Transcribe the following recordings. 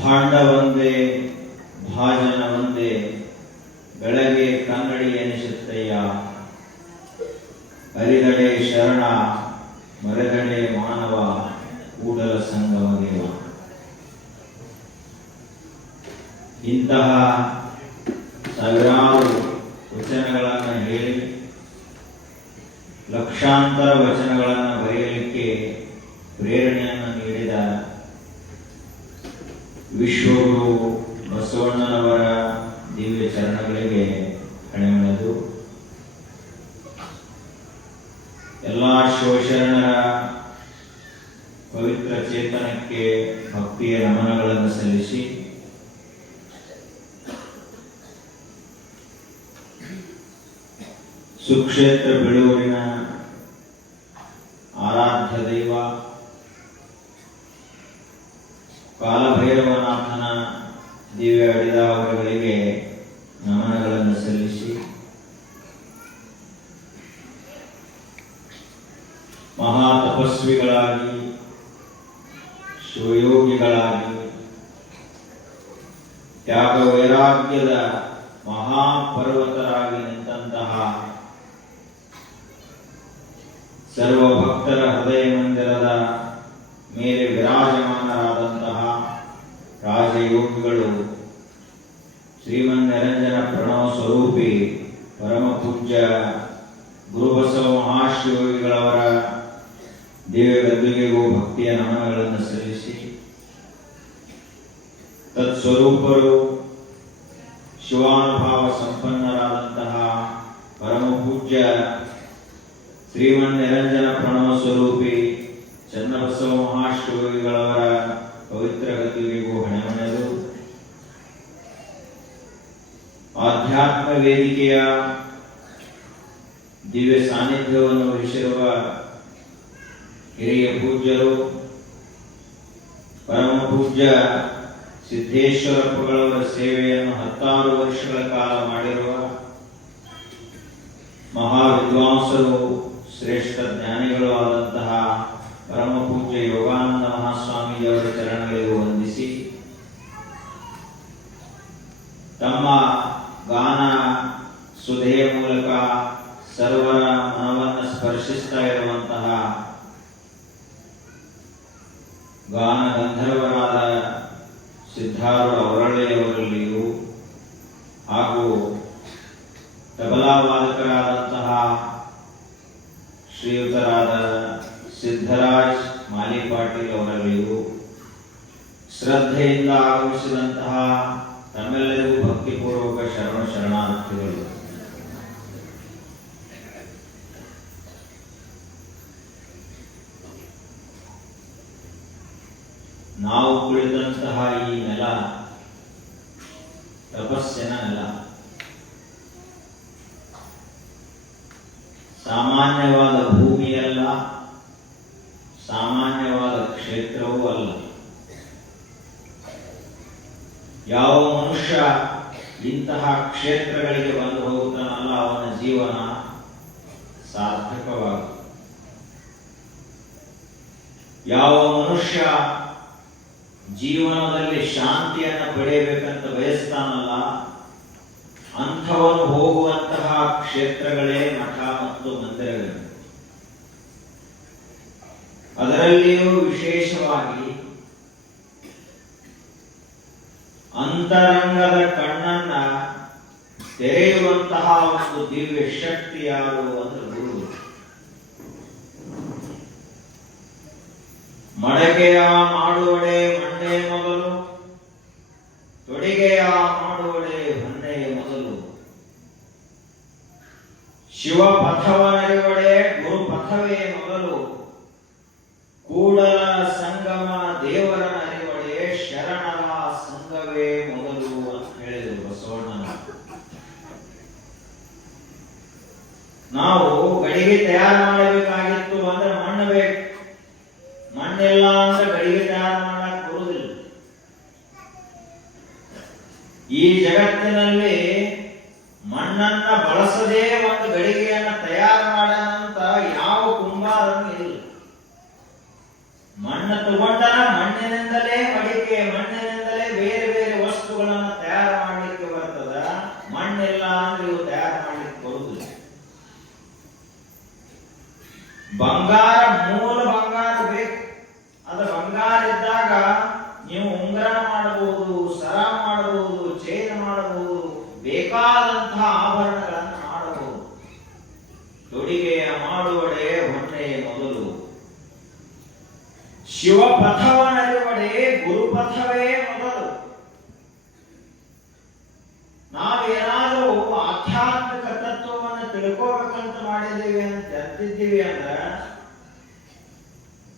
ಭಾಂಡ ಒಂದೇ ಭಾಜನ ಒಂದೇ ಬೆಳಗ್ಗೆ ಕನ್ನಡಿ ಎನಿಸುತ್ತಯ್ಯ. ಅರಿದಡೆ ಶರಣ ಮರೆದಡೆ ಮಾನವ ಕೂಡಲ ಸಂಗಮ ದೇವ. ಇಂತಹ ಸಾವಿರಾರು ವಚನಗಳನ್ನು ಹೇಳಿ ಲಕ್ಷಾಂತರ ವಚನಗಳನ್ನು ಬರೆಯಲಿಕ್ಕೆ ಪ್ರೇರಣೆಯನ್ನು ನೀಡಿದ ವಿಶ್ವಗುರು ಬಸವಣ್ಣನವರ ದಿವ್ಯ ಚರಣಗಳಿಗೆ ಹಣೆಮಣದು. ಎಲ್ಲ ಶಿವಶರಣರ ಪವಿತ್ರ ಚೇತನಕ್ಕೆ ಭಕ್ತಿಯ ನಮನಗಳನ್ನು ಸಲ್ಲಿಸಿ ಸುಕ್ಷೇತ್ರ ಬೆಳೂರಿನ ಆರಾಧ್ಯ ದೈವ ಕಾಲಭೈರವನಾಥನ ದಿವ್ಯ ಅಡಿದಾವರಗಳಿಗೆ ನಮನಗಳನ್ನು ಸಲ್ಲಿಸಿ ಮಹಾ ತಪಸ್ವಿಗಳಾಗಿ ಶಿವಯೋಗಿಗಳಾಗಿ ತ್ಯಾಗ ವೈರಾಗ್ಯದ ಮಹಾಪರ್ವತರಾಗಿ ನಿಂತಹ ಸರ್ವ ಭಕ್ತರ ಹೃದಯ ಮಂದಿರದ ಮೇಲೆ ವಿರಾಜಮಾನರಾದಂತಹ ರಾಜಯೋಗಿಗಳು ಶ್ರೀಮನ್ನಿರಂಜನ ಪ್ರಣವ ಸ್ವರೂಪಿ ಪರಮ ಪೂಜ್ಯ ಗುರುಬಸವ ಮಹಾಶಿವಯೋಗಿಗಳವರ ದಿವ್ಯ ಗದ್ದುಗೆಗೂ ಭಕ್ತಿಯ ನಮನಗಳನ್ನು ಸಲ್ಲಿಸಿ ತತ್ಸ್ವರೂಪರು ಶಿವಾನುಭಾವ ಸಂಪನ್ನರಾದಂತಹ ಪರಮ ಪೂಜ್ಯ ಶ್ರೀಮನ್ನಿರಂಜನ ಪ್ರಣವ ಸ್ವರೂಪಿ ಚನ್ನಬಸವ ಮಹಾಶಿವಯೋಗಿಗಳವರ ಪವಿತ್ರ ಗದ್ದುಗೆಗೂ ಹಣೆಮಣೆದು ಆಧ್ಯಾತ್ಮ ವೇದಿಕೆಯ ದಿವ್ಯ ಸಾನ್ನಿಧ್ಯವನ್ನು ವಹಿಸಿರುವ ಹಿರಿಯ ಪೂಜ್ಯರು ಪರಮ ಪೂಜ್ಯ ಸಿದ್ದೇಶ್ವರಪ್ಪಗಳವರ ಸೇವೆಯನ್ನು 10 ವರ್ಷಗಳ ಕಾಲ ಮಾಡಿರುವ ಮಹಾವಿದ್ವಾಂಸರು ಶ್ರೇಷ್ಠ ಜ್ಞಾನಿಗಳು ಆದಂತಹ ಪರಮ ಪೂಜ್ಯ ಯೋಗಾನಂದ ಮಹಾಸ್ವಾಮಿಯವರ ಚರಣಗಳಿಗೂ ವಂದಿಸಿ ತಮ್ಮ ಗಾನ ಸುಧೆಯ ಮೂಲಕ ಸರ್ವರ ಮನವನ್ನು ಸ್ಪರ್ಶಿಸ್ತಾ ಇರುವಂತಹ ಗಾನ ಗಂಧರ್ವರಾದ ಸಿದ್ಧಾರು ಅವರಳ್ಳಿಯವರಲ್ಲಿಯೂ ಹಾಗೂ ತಬಲಾ ವಾದಕರಾದಂತಹ ಶ್ರೀಯುತರಾದ ಸಿದ್ಧರಾಜ್ ಮಾಲಿಪಾಟೀಲ್ ಅವರಲ್ಲಿಯೂ ಶ್ರದ್ಧೆಯಿಂದ ಆಗಮಿಸಿದಂತಹ ತಮ್ಮೆಲ್ಲರಿಗೂ ಭಕ್ತಿಪೂರ್ವಕ ಶರಣಾರ್ಥಿಗಳು. ನಾವು ಕುಳಿತಂತಹ ಈ ನೆಲ ತಪಸ್ಸಿನ ನೆಲ. ಸಾಮಾನ್ಯವಾದ ಭೂಮಿಯಲ್ಲ, ಸಾಮಾನ್ಯವಾದ ಕ್ಷೇತ್ರವೂ ಅಲ್ಲ. ಯಾವ ಮನುಷ್ಯ ಇಂತಹ ಕ್ಷೇತ್ರಗಳಿಗೆ ಬಂದು ಹೋಗುತ್ತಾನಲ್ಲ ಅವನ ಜೀವನ ಸಾರ್ಥಕವಾಗುತ್ತದೆ. ಯಾವ ಮನುಷ್ಯ ಜೀವನದಲ್ಲಿ ಶಾಂತಿಯನ್ನು ಪಡೆಯಬೇಕಂತ ಬಯಸ್ತಾನಲ್ಲ ಅಂಥವನು ಹೋಗುವಂತಹ ಕ್ಷೇತ್ರಗಳೇ ಮಠ ಮತ್ತು ಮಂದಿರಗಳು. ಅದರಲ್ಲಿಯೂ ವಿಶೇಷವಾಗಿ ಅಂತರಂಗದ ಕಣ್ಣನ್ನ ತೆರೆಯುವಂತಹ ಒಂದು ದಿವ್ಯ ಶಕ್ತಿ ಯಾರು ಅಂದ್ರೆ ಗುರು. ಮಡಕೆಯ ಮಾಡುವಡೆ ಮಂಡೆ ಮೊದಲು, ತೊಡಿಗೆಯ ಮಾಡುವಡೆ ಹೊನ್ನೆ ಮೊದಲು. ಶಿವ ಪಥವನರಿವಡೆ ಗುರು ಪಥವೇ ಮೊದಲು. ಕೂಡಲ ಸಂಗಮ ದೇವರ ಅರಿವಡೆ ಶರಣರ ಸಂಘವೇ ಮೊದಲು ಅಂತ ಹೇಳಿದರು ಬಸವಣ್ಣ. ನಾವು ಗಡಿಗೆ ತಯಾರು ಮಾಡಬೇಕಾಗಿತ್ತು ಅಂದ್ರೆ ಮಣ್ಣು ಬೇಕು. ಮಣ್ಣಿಲ್ಲ ಅಂದ್ರೆ ಗಡಿಗೆ ತಯಾರು ಮಾಡಕ್ ಬರುವುದಿಲ್ಲ. ಈ ಜಗತ್ತಿನಲ್ಲಿ ಮಣ್ಣನ್ನ ಬಳಸದೇ ಒಂದು ಗಡಿಗೆಯನ್ನ ತಯಾರು ಮಾಡಂತ ಯಾವ ಕುಂಬಾರನು ಇಲ್ಲ. ಮಣ್ಣು ತಗೊಂಡನ ಮಣ್ಣಿನಿಂದಲೇ ಮಡಿಕೆ, ಮಣ್ಣಿನಿಂದಲೇ ನೀವು ಉಂಗುರ ಮಾಡಬಹುದು, ಸರ ಮಾಡಬಹುದು, ಚೈನ್ ಮಾಡಬಹುದು, ಬೇಕಾದಂತಹ ಆಭರಣಗಳನ್ನು ಮಾಡಬಹುದು. ತೊಡಿಗೆಯ ಮಾಡುವಡೆ ಹೊನ್ನೆ ಮೊದಲು, ಶಿವಪಥವನರಿವಡೆ ಗುರುಪಥವೇ ಮೊದಲು. ನಾವೇನಾದರೂ ಆಧ್ಯಾತ್ಮಿಕ ತತ್ವವನ್ನು ತಿಳ್ಕೋಬೇಕಂತ ಮಾಡಿದ್ದೀವಿ ಅಂತ ಅಂತಿದ್ದೀವಿ ಅಂದ್ರೆ,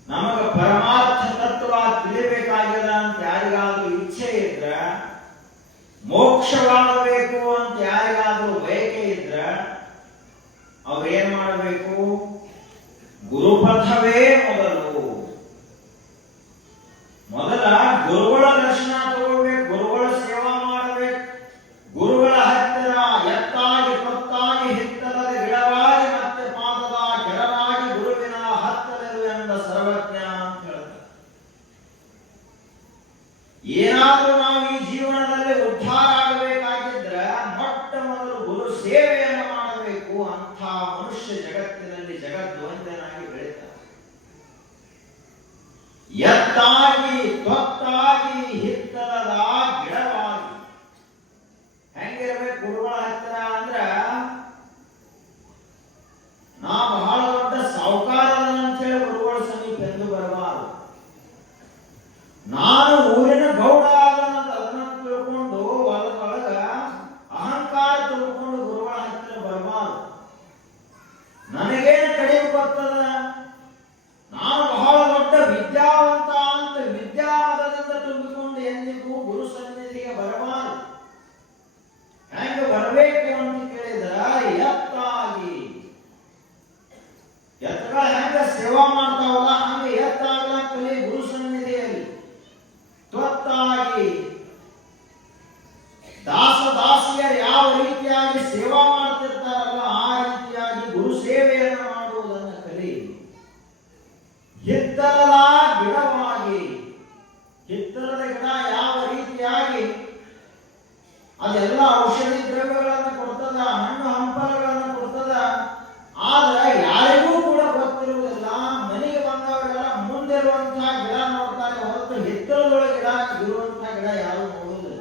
ನಮಗ ಪರಮಾರ್ಥ ತತ್ವ ತಿಳಿಬೇಕಾಗಿದೆ ಅಂತ ಯಾರಿಗಾದ್ರೂ ಇಚ್ಛೆ ಇದ್ರ, ಮೋಕ್ಷವಾಗಬೇಕು ಅಂತ ಯಾರಿಗಾದ್ರೂ ಬಯಕೆ ಇದ್ರ, ಅವ್ರೇನ್ ಮಾಡಬೇಕು? ಗುರುಪಥವೇ ಮೊದಲು. ಮೊದಲ ಗುರುಗಳ ದರ್ಶನ ತಗೋಬೇಕು, ಗುರುಗಳ ಸೇವಾ ಮಾಡಬೇಕು. ಗುರುಗಳ ಹತ್ತಿರ ಎತ್ತಾಗಿ ಪತ್ತಾಗಿ ಹಿತ್ತಲದ ಗಿಡವಾಗಿ ಮತ್ತೆ ಪಾದದ ಕೆಳವಾಗಿ ಗುರುವಿನ ಹತ್ತಲಿರು ಎಂದ ಸರ್ವಜ್ಞ ಅಂತ ಹೇಳ್ತಾರೆ. ಏನಾದ್ರೂ ನಾವು ಈ ಜೀವನದಲ್ಲಿ ಉದ್ಧಾರ ಆಗಬೇಕಾಗಿದ್ರೆ ಮೊಟ್ಟ ಮೊದಲು ಗುರು ಸೇವೆಯನ್ನು ಮಾಡಬೇಕು. ಅಂಥ ಮನುಷ್ಯ ಜಗತ್ತಿನಲ್ಲಿ ಜಗದ್ವಂದ್ಯನಾಗಿ ಬೆಳೀತಾನೆ. ಎತ್ತಾಗಿ ತೊತ್ತಾಗಿ ಹಿತ್ತಲದ ಗಿಡವಾಗಿ. ಹೆಂಗಿರ್ಬೇಕು ಗುರುಗಳ ಹತ್ತಿರ ಅಂದ್ರ, ನಾ ಬಹಳ ದೊಡ್ಡ ಸಾಹುಕಾರದಂತ ಹೇಳಿ ಗುರುಗಳ ಸಮೀಪ ಎಂದು ಬರಬಾರದು. ನಾನು ಊರಿನ ಗೌಡ ಅದನ್ನ ತಿಳ್ಕೊಂಡು ಒಳಗ ಅಹಂಕಾರ ತಿಳ್ಕೊಂಡು ಗುರುಗಳ ಹತ್ತಿರ ಬರಬಾರದು. ನನಗೇನು ಕಡಿಮೆ ಬರ್ತದ, ನಾನು ಬಹಳ ದೊಡ್ಡ ವಿದ್ಯಾವಂತ ಅಂತ ವಿದ್ಯಾವದದಿಂದ ತುಂಬಿಕೊಂಡು ಎಂದಿಗೂ ಗುರು ಸನ್ನಿಧಿಗೆ ಬರಬಾರದು. ಹೆಂಗ ಬರಬೇಕು ಅಂತ ಕೇಳಿದ್ರ, ಎತ್ತಾಗಿ. ಎತ್ತುಗಳ ಹೆಂಗ ಸೇವಾ ಮಾಡ್ತಾವಲ್ಲ ಹಂಗ ಎತ್ತಾಗಲ ಕಲಿ ಗುರು ಸನ್ನಿಧಿಯಲ್ಲಿ. ತ್ವತ್ತಾಗಿ ದಾಸ ದಾಸಿಯರು ಯಾವ ರೀತಿಯಾಗಿ ಸೇವಾ ಮಾಡ್ತಿರ್ತಾರಲ್ಲ ಆ ರೀತಿಯಾಗಿ ಗುರು ಸೇವೆಯನ್ನು ಮಾಡುವುದನ್ನು ಕಲಿ. ಹಿತ್ತಲದ ಗಿಡವಾಗಿ. ಹಿತ್ತಲದ ಗಿಡ ಯಾವ ರೀತಿಯಾಗಿ ಅದೆಲ್ಲ ಔಷಧಿ ದ್ರವ್ಯಗಳನ್ನು ಕೊಡ್ತದ, ಹಣ್ಣು ಹಂಪಲುಗಳನ್ನು ಕೊಡ್ತದ. ಆದ್ರೆ ಯಾರಿಗೂ ಕೂಡ ಗೊತ್ತಿರುವುದಿಲ್ಲ. ಮನೆಗೆ ಬಂದವರೆಲ್ಲ ಮುಂದಿರುವಂತಹ ಗಿಡ ನೋಡ್ತಾರೆ ಹೊರತು ಹಿತ್ತಲದೊಳಗೆ ಗಿಡ ಇರುವಂತಹ ಗಿಡ ಯಾರು ನೋಡುವುದಿಲ್ಲ.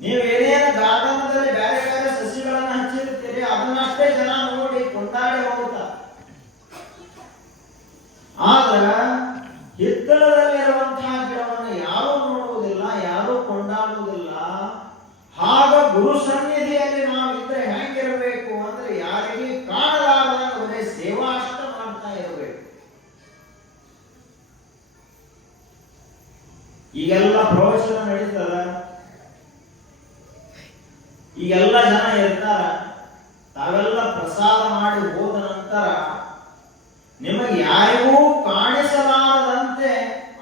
ನೀವು ಏನೇನು ಗಾರ್ಡನ್ದಲ್ಲಿ ಬೇರೆ ಬೇರೆ ಸಸಿಗಳನ್ನು ಹಚ್ಚಿರ್ತೀರಿ, ಅದನ್ನಷ್ಟೇ ಜನ ನೋಡಿ ಕೊಂಡಾಡಿ ಹೋಗುತ್ತಾರೆ. ಆದ್ರ ಹಿತ್ತಲದಲ್ಲಿರುವಂತಹ ಗಿಡವನ್ನು ಯಾರೂ ನೋಡುವುದಿಲ್ಲ, ಯಾರೂ ಕೊಂಡಾಡುವುದಿಲ್ಲ. ಆಗ ಗುರು ಸನ್ನಿಧಿಯಲ್ಲಿ ನಾವಿದ್ರೆ ಹೆಂಗಿರಬೇಕು ಅಂದ್ರೆ, ಯಾರಿಗೆ ಕಾಣಲಾರದಾಗ ಒಳ್ಳೆ ಸೇವಾ ಅಷ್ಟ ಮಾಡ್ತಾ ಇರಬೇಕು. ಈಗೆಲ್ಲ ಪ್ರವಚನ ನಡೀತದ, ಈಗೆಲ್ಲ ಜನ ಇರ್ತಾರ. ತಾವೆಲ್ಲ ಪ್ರಸಾದ ಮಾಡಿ ಹೋದ ನಂತರ ನಿಮಗೆ ಯಾರಿಗೂ ಕಾಣಿಸಲಾರದಂತೆ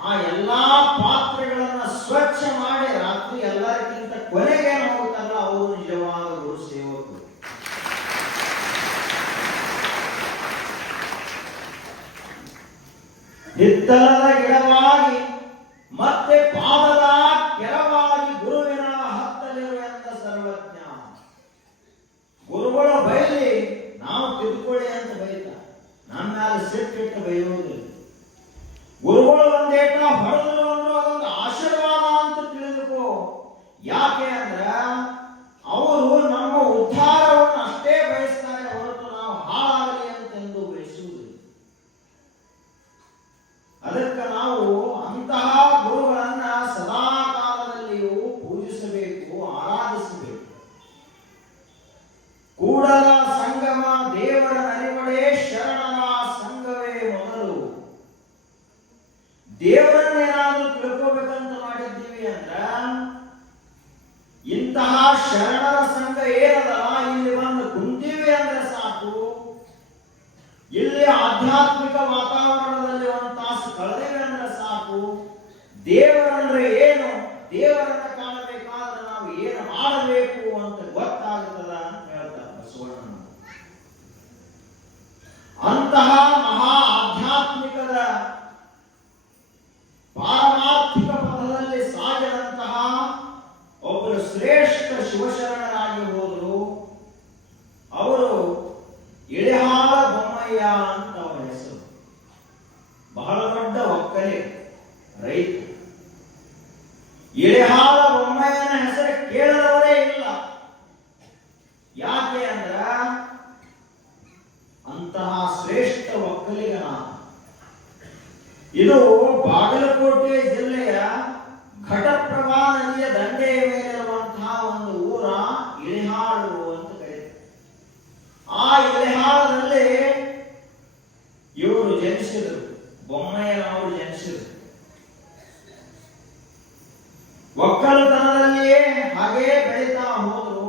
ಆ ಎಲ್ಲಾ ಪಾತ್ರೆಗಳನ್ನ ಸ್ವಚ್ಛ ಮಾಡಿ ರಾತ್ರಿ ಎಲ್ಲರಿಗಿಂತ ಕೊನೆಗೆ ಹೋಗ್ತಾರಲ್ಲ ಅವರು ನಿಜವಾದ ಗುರು ಸೇವಕರು. ಹಿತ್ತಲದ ಗಿಡವಾಗಿ ಮತ್ತೆ ಪಾದದ ಕೆಳವಾಗಿ ಗುರುವಿನ ಹತ್ತಲಿರುವಂತ ಸರ್ವಜ್ಞ. ಗುರುಗಳು ಬೈಲಿ ನಾವು ತಿದ್ಕೊಳ್ಳಿ ಅಂತ ಬೈತಾರೆ, ನಮ್ಮ ಮೇಲೆ ಸಿಟ್ಟಿಟ್ಟು ಬೈಯುವುದಿಲ್ಲ. ಗುರುಗಳು ಒಂದೇಟ ಹೊಡೆದ್ರು ಅಂದ್ರು ಅದೊಂದು ಆಶೀರ್ವಾದ ಅಂತ ತಿಳಿದುಕೋ. ಯಾಕೆ ಅಂದ್ರ ಅವರು ನಮ್ಮ ಉದ್ಧಾರವನ್ನು ಅಷ್ಟೇ ಬಯಸ್ತಾರೆ ಹೊರತು ನಾವು ಹಾಳಾಗಲಿ ಅಂತೆಂದು ಬಯಸುವುದಿಲ್ಲ. ಅದಕ್ಕೆ ನಾವು ಅಂತಹ ಗುರುಗಳನ್ನ ಸದಾ ಕಾಲದಲ್ಲಿಯೂ ಪೂಜಿಸಬೇಕು, ಆರಾಧಿಸಬೇಕು. ಕೂಡಲ ಸಂಗಮ ದೇವರ ನರಿವಡೆ ಶರಣರ ಸಂಘವೇ ಮೊದಲು. ದೇವರನ್ನೇನಾದ್ರೂ ತಿಳ್ಕೋಬೇಕಂತ ಮಾಡಿದ್ದೀವಿ ಅಂದ್ರ ಇಂತಹ ಶರಣರ ಸಂಘ ಏನದಲ್ಲ ಇಲ್ಲಿ ಬಂದು ಕುಂತೀವಿ ಅಂದ್ರೆ ಸಾಕು. ಇಲ್ಲಿ ಆಧ್ಯಾತ್ಮಿಕ ವಾತಾವರಣದಲ್ಲಿ ಒಂದು ತಾಸು ಕಳೆದಿವೆ ಅಂದ್ರೆ ಸಾಕು. ದೇವರಂದ್ರೆ ಏನು, ದೇವರನ್ನ ಕಾಣಬೇಕಾದ್ರೆ ನಾವು ಏನು ಮಾಡಬೇಕು ಅಂತ ಗೊತ್ತಾಗುತ್ತದ ಅಂತ ಹೇಳ್ತಾರೆ ಬಸವಣ್ಣ. ಅಂತಹ ಮಹಾ ಆಧ್ಯಾತ್ಮಿಕದ ಪಾರಮಾರ್ಥಿಕ ಪಥದಲ್ಲಿ ಸಾಗಿದಂತಹ ಒಬ್ಬರು ಶ್ರೇಷ್ಠ ಶಿವಶರಣರಾಗಿ ಹೋದರು. ಅವರು ಇಳಿಹಾಳ ಬೊಮ್ಮಯ್ಯ ಅಂತ ಅವರ ಹೆಸರು. ಬಹಳ ದೊಡ್ಡ ಒಕ್ಕಲೆ. ರೈತ. ಇಳೆಹಾಳ ಬೊಮ್ಮಯ್ಯನ ಹೆಸರು ಕೇಳದವರೇ ಇಲ್ಲ. ಯಾಕೆ ಅಂದ್ರ ಅಂತಹ ಶ್ರೇಷ್ಠ ಒಕ್ಕಲಿಗನಾದ. ಇದು ಬಾಗಲಕೋಟೆ ಜಿಲ್ಲೆಯ ಘಟಪ್ರಭಾ ನದಿಯ ದಂಡೆಯ ಮೇಲಿರುವಂತಹ ಒಂದು ಊರ ಇಳೆಹಾಳು ಅಂತ ಕರೀತಾರೆ. ಆ ಇಳೆಹಾಳದಲ್ಲಿ ಇವರು ಜನಿಸಿದರು, ಬೊಮ್ಮಯ್ಯನವರು ಜನಿಸಿದರು. ಒಕ್ಕಲತನದಲ್ಲಿಯೇ ಹಾಗೇ ಬೆಳೀತಾ ಹೋದ್ರು.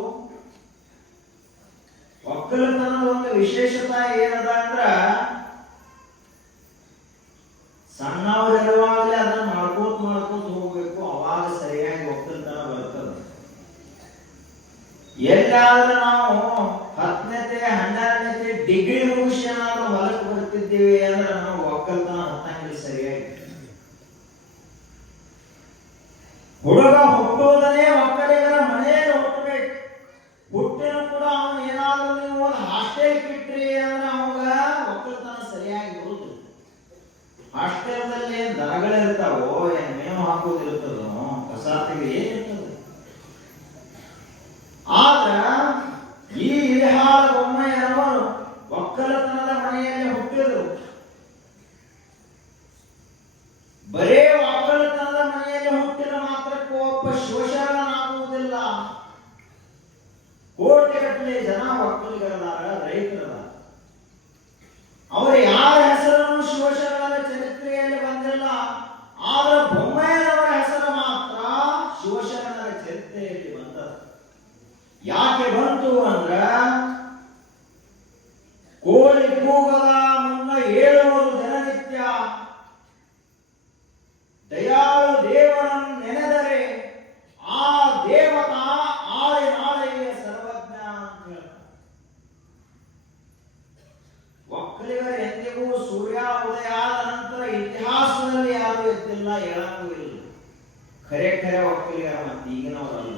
ಒಕ್ಕಲತನದ ಒಂದು ವಿಶೇಷತೆ ಏನದ ಅಂದ್ರ ಸಣ್ಣವರಿರುವಾಗಲೇ ಅದನ್ನ ಮಾಡ್ಕೋತ ಹೋಗ್ಬೇಕು. ಅವಾಗ ಸರಿಯಾಗಿ ಒಕ್ಕಲತನ ಬರ್ತದೆ. ಎಲ್ಲಾದ್ರೂ ನಾವು 10ನೇತೆ 12ನೇತೆ ಡಿಗ್ರಿ ಮುಗಿಸಿ ಏನಾದ್ರೂ ಹೊಲಕ್ಕೆ ಬರ್ತಿದ್ದೀವಿ ಅಂದ್ರೆ ನಾವು ಒಕ್ಕಲತನ ಹತ್ತಂಗಿಲ್ಲ ಸರಿಯಾಗಿ. ಹುಡುಗ ಹುಟ್ಟುವುದನ್ನೇ ಒಕ್ಕಲಿಗರ ಮನೆಯಲ್ಲಿ ಹುಟ್ಟಬೇಕು. ಹುಟ್ಟಿನ ಕೂಡ ಅವನು ಏನಾದ್ರೂ ನೀವು ಒಂದು ಹಾಸ್ಟೆಲ್ ಇಟ್ರಿ ಅಂದ್ರೆ ಅವಾಗ ಒಕ್ಕಲತನ ಸರಿಯಾಗಿ ಬರುದು. ಹಾಸ್ಟೆಲ್ದಲ್ಲಿ ಏನ್ ದನಗಳಿರ್ತಾವೋ, ಏನ್ ಮೇವು ಹಾಕೋದಿರ್ತದೋ, ಕಸ ತೆಗೆ ಏನಿರ್ತದೆ. ಆದ್ರ ಈ ಇಳೆಹಾಳ ಬೊಮ್ಮಯ್ಯನವರು ಒಕ್ಕಲತನದ ಮನೆಯಲ್ಲಿ ಹುಟ್ಟಿದರು. ಬರೇ ಒಕ್ಕಲತನದ ಮನೆಯಲ್ಲಿ ಹುಟ್ಟಿದ ಮಾತ್ರಕ್ಕೆ ಒಬ್ಬ ಶೋಷಣನಾಗುವುದಿಲ್ಲ. ಕೋಟಿಗಟ್ಟಲೆ ಜನ ಒಕ್ಕಲಿಗರದಾರ, ರೈತರದಾರ. ಅವರು ಯಾರ ಹೆಸರನ್ನು ಶಿವಶರಣರ ಚರಿತ್ರೆಯಲ್ಲಿ ಬಂದಿಲ್ಲ. ಆದ್ರೆ ಬೊಮ್ಮಯ್ಯನವರ ಹೆಸರು ಮಾತ್ರ ಶಿವಶರಣರ ಚರಿತ್ರೆಯಲ್ಲಿ ಬಂದದ್ದು. ಯಾಕೆ ಬಂತು ಅಂದ್ರ ಕೋಳಿ ಕೂಗದ ಮುನ್ನ ಏಳುವುದು ದಿನನಿತ್ಯ, ದಯಾಳು ದೇವರನ್ನು ನೆನೆದರೆ ಆ ದೇವತಾ ಆಳೆ ನಾಳೆಯ ಸರ್ವಜ್ಞ ಅಂತ ಹೇಳ್ತಾರೆ. ಒಕ್ಕಲಿಗರು ಎಂದಿಗೂ ಸೂರ್ಯ ಉದಯ ಆದ ನಂತರ ಇತಿಹಾಸದಲ್ಲಿ ಯಾರು ಎದ್ದಿಲ್ಲ, ಹೇಳಕ್ಕೂ ಇಲ್ಲ. ಖರೆ ಒಕ್ಕಲಿಗರ ಮತ್ತೆ ಈಗಿನವರಲ್ಲ.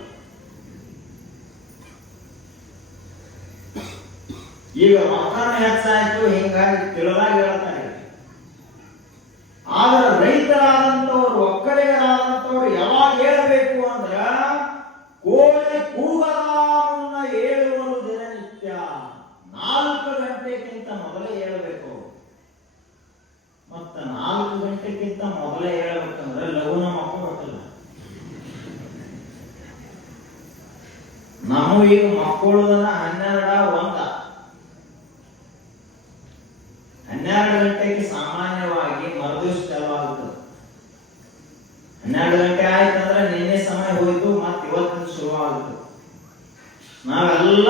ಈಗ ಮಕ್ಕಳ ಹೆಚ್ಚಾಯ್ತು, ಹಿಂಗಾಗಿ ತಿಳಿದಾಗ ಹೇಳ್ತಾರೆ. ಆದ್ರೆ ರೈತರಾದಂಥವ್ರು, ಒಕ್ಕಲಿಗರಾದಂಥವ್ರು ಯಾವಾಗ ಹೇಳಬೇಕು ಅಂದ್ರ ಕೋಳಿ ಕೂಗದ ಮುನ್ನ ಏಳುವರು ದಿನನಿತ್ಯ. 4 ಗಂಟೆಗಿಂತ ಮೊದಲೇ ಹೇಳಬೇಕು. ಮತ್ತ 4 ಗಂಟೆಗಿಂತ ಮೊದಲೇ ಹೇಳಬೇಕಂದ್ರೆ ಲಘುನ ಮಕ್ಕಳು. ನಾವು ಈಗ ಮಕ್ಕಳದನ್ನ 12 ಗಂಟೆಗೆ ಸಾಮಾನ್ಯವಾಗಿ ಮರುದಿವ್ಸ ಚಾಲು ಆಗುತ್ತದೆ. 12 ಗಂಟೆ ಆಯ್ತಂದ್ರೆ ನಿನ್ನೆ ಸಮಯ ಹೋಯ್ತು, ಮತ್ತೆ ಇವತ್ತಿನ ಶುರು ಆಗುತ್ತೆ. ನಾವೆಲ್ಲ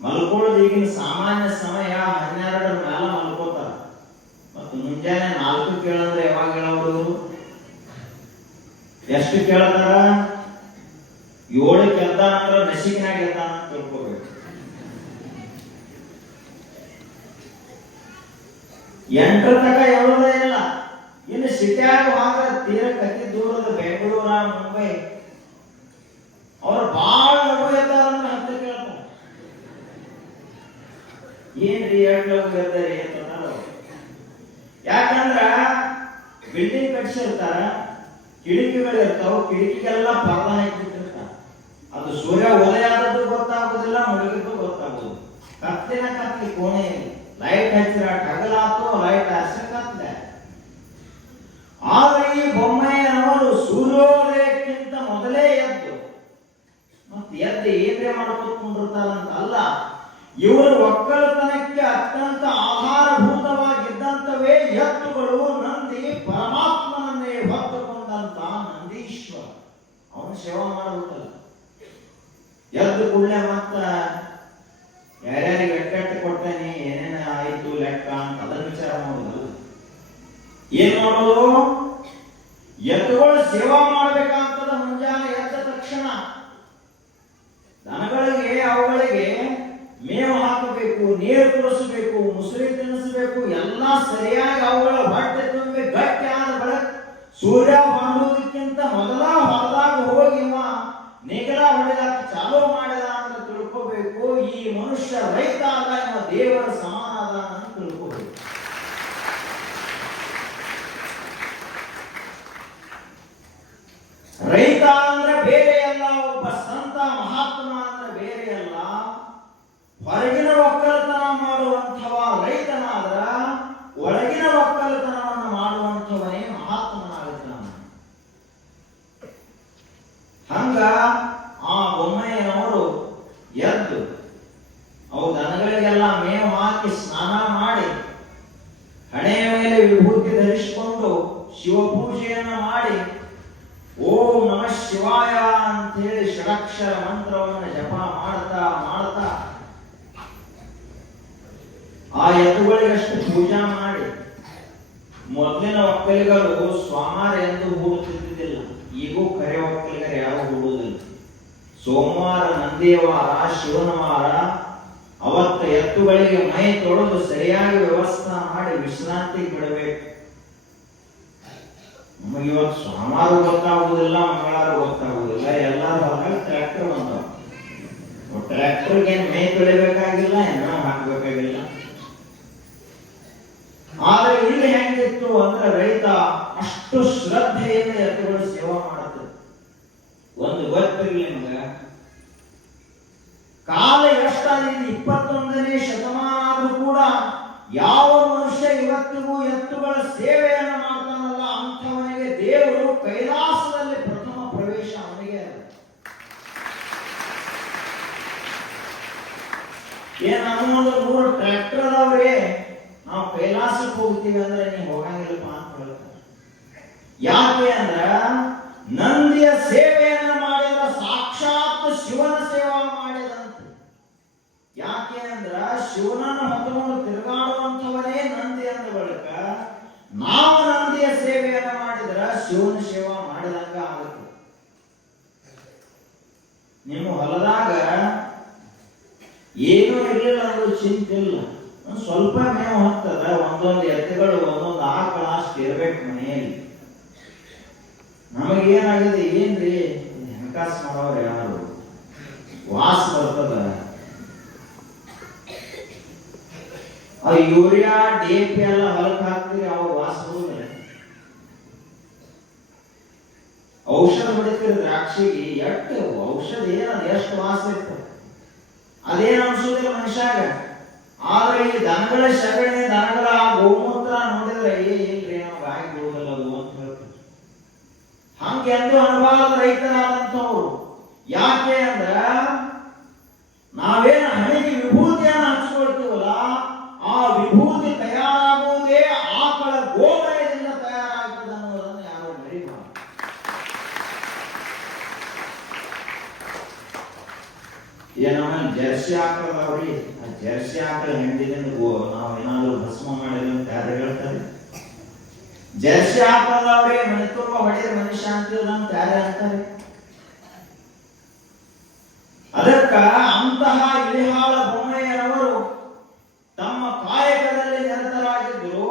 ಮಲ್ಕೊಳ್ಳೋದು ಈಗಿನ ಸಾಮಾನ್ಯ ಸಮಯ 12 ಮೇಲೆ ಮಲ್ಕೋತಾರ. ಮತ್ತು ಮುಂಜಾನೆ 4 ಕೇಳಂದ್ರೆ ಯಾವಾಗ ಹೇಳೋರು? ಎಷ್ಟು ಕೇಳ್ತಾರ? 7 ಎದ್ದ ಅಂದ್ರೆ ನಸಿಕಿನಾಗ ಎದ್ದಾನ ಅಂತ ತಿಳ್ಕೋಬೇಕು. 8 ತನಕ ಹೇಳೋದೇ ಇಲ್ಲ. ಇನ್ನು ಸಿಟಿಯಾಗ ಮಾತ್ರ ತೀರಕ್ಕೆ ಅತಿ ದೂರದ ಬೆಂಗಳೂರ, ಮುಂಬೈ ಅವ್ರು ಬಾಳ ಲಘು ಎದ್ದಾರಂದ್ರೆ 10 ಕೇಳ್ತಾರೆ. ಏನ್ರಿ 2 ಲಘು ಎದ್ದಾರಿ ಅಂತ. ಯಾಕಂದ್ರ ಬಿಲ್ಡಿಂಗ್ ಕಟ್ಸಿರ್ತಾರ, ಕಿಟಕಿಗಳಿರ್ತಾವ, ಕಿಟಕಿಗೆಲ್ಲ ಪರ್ದ ಹಾಕಿಬಿಟ್ಟಿರ್ತಾರ. ಅದು ಸೂರ್ಯ ಉದಯ ಆದದ್ದು ಗೊತ್ತಾಗುದಿಲ್ಲ, ಮುಳುಗಿದ್ದು ಗೊತ್ತಾಗುದು. ಕತ್ತಿನ ಕತ್ತಿ ಕೋಣೆ ಲೈಟ್ ಹಚ್ಚಿರ ಹಗಲಾತು, ಲೈಟ್ ಹಚ್ಚಕತ್ತೆ. ಆದ್ರೆ ಈ ಬೊಮ್ಮಯ್ಯನವರು ಸೂರ್ಯೋದಯಕ್ಕಿಂತ ಮೊದಲೇ ಎದ್ದು ಮತ್ತೆ ಏನ್ರೆ ಮಾಡ್ಕೊಂಡಿರ್ತಾರಂತ ಅಲ್ಲ. ಇವರು ಒಕ್ಕಲತನಕ್ಕೆ ಅತ್ಯಂತ ಆಧಾರಭೂತವಾಗಿದ್ದಂತವೇ ಎತ್ತುಗಳು. ನಂದಿ ಪರಮಾತ್ಮನನ್ನೇ ಹೊತ್ತುಕೊಂಡಂತ ನಂದೀಶ್ವರ, ಅವನು ಸೇವಾ ಮಾಡಬೇಕಲ್ಲ. ಎದ್ದು ಕೂಡಲೇ ಮತ್ತ ಯಾರ್ಯಾರಿಗೆ ಎಟ್ಟೆಟ್ಟು ಕೊಡ್ತೇನೆ, ಏನೇನ ಆಯ್ತು ಲೆಕ್ಕ ಅಂತ ಅದನ್ನ ವಿಚಾರ ಮಾಡೋದು. ಏನ್ ಮಾಡೋದು? ಎತ್ತುಗಳು ಸೇವಾ ಮಾಡ್ಬೇಕಂತದ. ಮುಂಜಾನೆ ಎದ್ದ ತಕ್ಷಣ ದನಗಳಿಗೆ, ಅವುಗಳಿಗೆ ಮೇವು ಹಾಕಬೇಕು, ನೀರು ಕುಡಿಸಬೇಕು, ಮುಸುರಿ ತಿನ್ನಿಸಬೇಕು. ಎಲ್ಲ ಸರಿಯಾಗಿ ಅವುಗಳ ಹೊಟ್ಟೆ ತುಂಬಿ ಗಟ್ಟಿ ಆದ ಬಳಿಕ ಸೂರ್ಯ ಹೊಂದುವುದಕ್ಕಿಂತ ಮೊದಲ ಹೊರದಾಗ ಹೋಗಿ ನೇಗಲ ಹೊಡೆದಾಕ ಚಾಲೂ ಮಾಡಿದ ಅಂತ ತಿಳ್ಕೋಬೇಕು. ಈ ಮನುಷ್ಯ ರೈತ ಆದ, ಇವ ದೇವರ ಸಮಾನ ಆದ ಅಂತ ತಿಳ್ಕೋಬೇಕು. ಅಂದ್ರೆ ಬೇರೆ ಅಲ್ಲ, ಒಬ್ಬ ಸಂತ ಮಹಾತ್ಮ ಅಂದ್ರೆ ಬೇರೆ ಅಲ್ಲ. ಹೊರಗಿನ ಒಕ್ಕಲತನ ಮಾಡುವಂಥವ ರೈತನಾದ್ರ ಒಳಗಿನ ಒಕ್ಕಲತನವನ್ನು ಮಾಡುವಂಥವನೇ ಮಹಾತ್ಮನಾಗುತ್ತಾನೆ. ಹಂಗ ಆ ಬೊಮ್ಮಯ್ಯನವರು ಎದ್ದು ಅವು ದನಗಳಿಗೆಲ್ಲ ಮೇವು ಹಾಕಿ ಸ್ನಾನ ಮಾಡಿ ಹಣೆಯ ಮೇಲೆ ವಿಭೂತಿ ಧರಿಸಿಕೊಂಡು ಶಿವಪೂಜೆಯನ್ನ ಮಾಡಿ ಓಂ ನಮಃ ಶಿವಾಯ ಅಂತ ಹೇಳಿ ಷಡಕ್ಷರ ಮಂತ್ರವನ್ನು ಜಪ ಮಾಡ್ತಾ ಮಾಡ್ತಾ ಆ ಎತ್ತುಗಳಿಗಷ್ಟು ಪೂಜಾ ಮಾಡಿ, ಮೊದಲಿನ ಒಕ್ಕಲಿಗರು ಸ್ವಾಮಾರ ಎಂದು ಹೂಡುತ್ತಿದ್ದಿಲ್ಲ, ಈಗೂ ಕರೆ ಒಕ್ಕಲಿಗರು ಯಾವ ಹೂಡುವುದಿಲ್ಲ. ಸೋಮವಾರ ನಂದಿಯವಾರ ಶಿವನ ವಾರ ಅವತ್ತ ಎತ್ತುಗಳಿಗೆ ಮೈ ತೊಳೆದು ಸರಿಯಾಗಿ ವ್ಯವಸ್ಥೆ ಮಾಡಿ ವಿಶ್ರಾಂತಿ ಬಿಡಬೇಕು. ನಮಗೆ ಇವತ್ತು ಸೋಮವಾರ ಗೊತ್ತಾಗುವುದಿಲ್ಲ, ಮಂಗಳವಾರ ಗೊತ್ತಾಗುವುದಿಲ್ಲ. ಎಲ್ಲರೂ ಹೊರಗೆ ಟ್ರ್ಯಾಕ್ಟರ್ ಬಂದವು. ಟ್ರ್ಯಾಕ್ಟರ್ಗೆ ಮೈ ತೊಳಿಬೇಕಾಗಿಲ್ಲ, ಏನೋ ಹಾಕಬೇಕಾಗಿಲ್ಲ. ಆದ್ರೆ ಇಲ್ಲಿ ಹೆಂಗಿತ್ತು ಅಂದ್ರೆ ರೈತ ಅಷ್ಟು ಶ್ರದ್ಧೆಯಿಂದ ಎತ್ತುಗಳು ಸೇವಾ ಮಾಡುತ್ತೆ. ಒಂದು ಗೊತ್ತಿರಲಿ ನಿಮ್ಗ, ಕಾಲ ಎಷ್ಟಾಗಿದೆ, 21ನೇ ಶತಮಾನ ಆದ್ರೂ ಕೂಡ ಯಾವ ಮನುಷ್ಯ ಇವತ್ತಿಗೂ ಎತ್ತುಗಳ ಸೇವೆಯನ್ನು ಮಾಡ್ತಾನಲ್ಲ ಅಂಥವನಿಗೆ ದೇವರು ಕೈಲಾಸದಲ್ಲಿ ಪ್ರಥಮ ಪ್ರವೇಶ ಅವನಿಗೆ. ನಮ್ಮೊಂದು 3 ಟ್ರ್ಯಾಕ್ಟರ್ ಅದಾವ್ರಿ, ನಾವು ಕೈಲಾಸಕ್ಕೆ ಹೋಗ್ತೀವಿ ಅಂದ್ರೆ ನೀವು ಹೋಗಂಗಿಲ್ಲಪ್ಪ ಅಂತ ಹೇಳ್ತಾರೆ. ಯಾಕೆ ಅಂದ್ರ ನಂದಿಯ ಸೇವೆಯನ್ನ ಮಾಡಿದ್ರ ಸಾಕ್ಷಾತ್ ಶಿವನ ಸೇವಾ ಮಾಡಿದಂತೆ. ಯಾಕೆ ಅಂದ್ರ ಶಿವನನ್ನು ಹೊತ್ತುಕೊಂಡು ತಿರುಗಾಡುವಂಥವನೇ ನಂದಿ ಅಂದ ಬಳಿಕ ನಾವು ನಂದಿಯ ಸೇವೆಯನ್ನ ಮಾಡಿದ್ರ ಶಿವನ ಸೇವಾ ಮಾಡಿದಂಗ ಆಗುತ್ತೆ. ನಿಮ್ಮ ಹೊಲದಾಗ ಏನೂ ಇರಲಿಲ್ಲ ಅನ್ನೋದು ಚಿಂತಿಲ್ಲ, ಸ್ವಲ್ಪ ಮೇವು ಹತ್ತದ, ಒಂದೊಂದು ಎತ್ತುಗಳು ಒಂದೊಂದು ಆಕಳ ಅಷ್ಟು ಇರ್ಬೇಕು ಮನೆಯಲ್ಲಿ. ನಮಗೇನಾಗಿದೆ, ಏನ್ರಿ ಹಣಕಾಸು ಮಾಡೋರು ಯಾರು, ವಾಸ ಬರ್ತದ. ಆ ಯೂರಿಯಾ DAP ಎಲ್ಲ ಹೊಲಕ್ಕೆ ಹಾಕ್ತೀರಿ, ಅವು ವಾಸ ಬರುದಿಲ್ಲ. ಔಷಧ ಹೊಡಿತೀರಿ ದ್ರಾಕ್ಷಿಗೆ, ಎಷ್ಟು ಔಷಧ ಏನದ ಎಷ್ಟು ವಾಸ ಇರ್ತದೆ, ಅದೇನು ಅನ್ಸೋದಿಲ್ಲ ಮನುಷ್ಯಾಗ. ಆದ್ರೆ ಈ ದನಗಳ ಸಗಣಿ, ದನಗಳ ಗೋಮೂತ್ರ ನೋಡಿದ್ರೆ ಏನ್ರಿ ನಮ್ಗೆ ಆಗಿ ಬಿಡುವುದಿಲ್ಲ ಅದು ಅಂತ ಹೇಳ್ತಾರೆ. ಹಂಗೆಂದು ಅನುಭವದ ರೈತರಾದಂಥವ್ರು. ಯಾಕೆ ಅಂದ್ರ ನಾವೇನು ಹಣೆಗೆ ವಿಭೂತಿಯನ್ನು ಹಂಚ್ಕೊಳ್ತೀವಲ್ಲ, ಆ ವಿಭೂತಿ ತಯಾರಾಗುವುದೇ ಆಕಳ ಗೋಮಯದಿಂದ ತಯಾರಾಗ್ತದೆ ಅನ್ನೋದನ್ನು ಯಾರು ಮರಿಬಾರದು. ನಮ್ಮಲ್ಲಿ ಜರ್ಸಿ ಆಕಳದವ್ರಿ, ಆ ಜರ್ಸಿ ಆಕಳ ಹೆಂಡಿದಿಂದ ನಾವು ಏನಾದ್ರು ಭಸ್ಮ ಮಾಡಿಲ್ಲ ಅಂತ ಯಾರು ಹೇಳ್ತಾರೆ? ಜರ್ಸಿ ಆಕಳದವ್ರಿ ಮನೆ ತುಂಬ ಹೊಡೆದ ಮನುಷ್ಯ ಅಂತಿಲ್ಲ ಅಂತ ಯಾರು ಅಂತಾರೆ? ಅದಕ್ಕ ಅಂತಹ ಇಳಿಹಾಳ ಬೊಮ್ಮಯ್ಯನವರು ತಮ್ಮ ಕಾಯಕದಲ್ಲಿ ನಿರತರಾಗಿದ್ರು.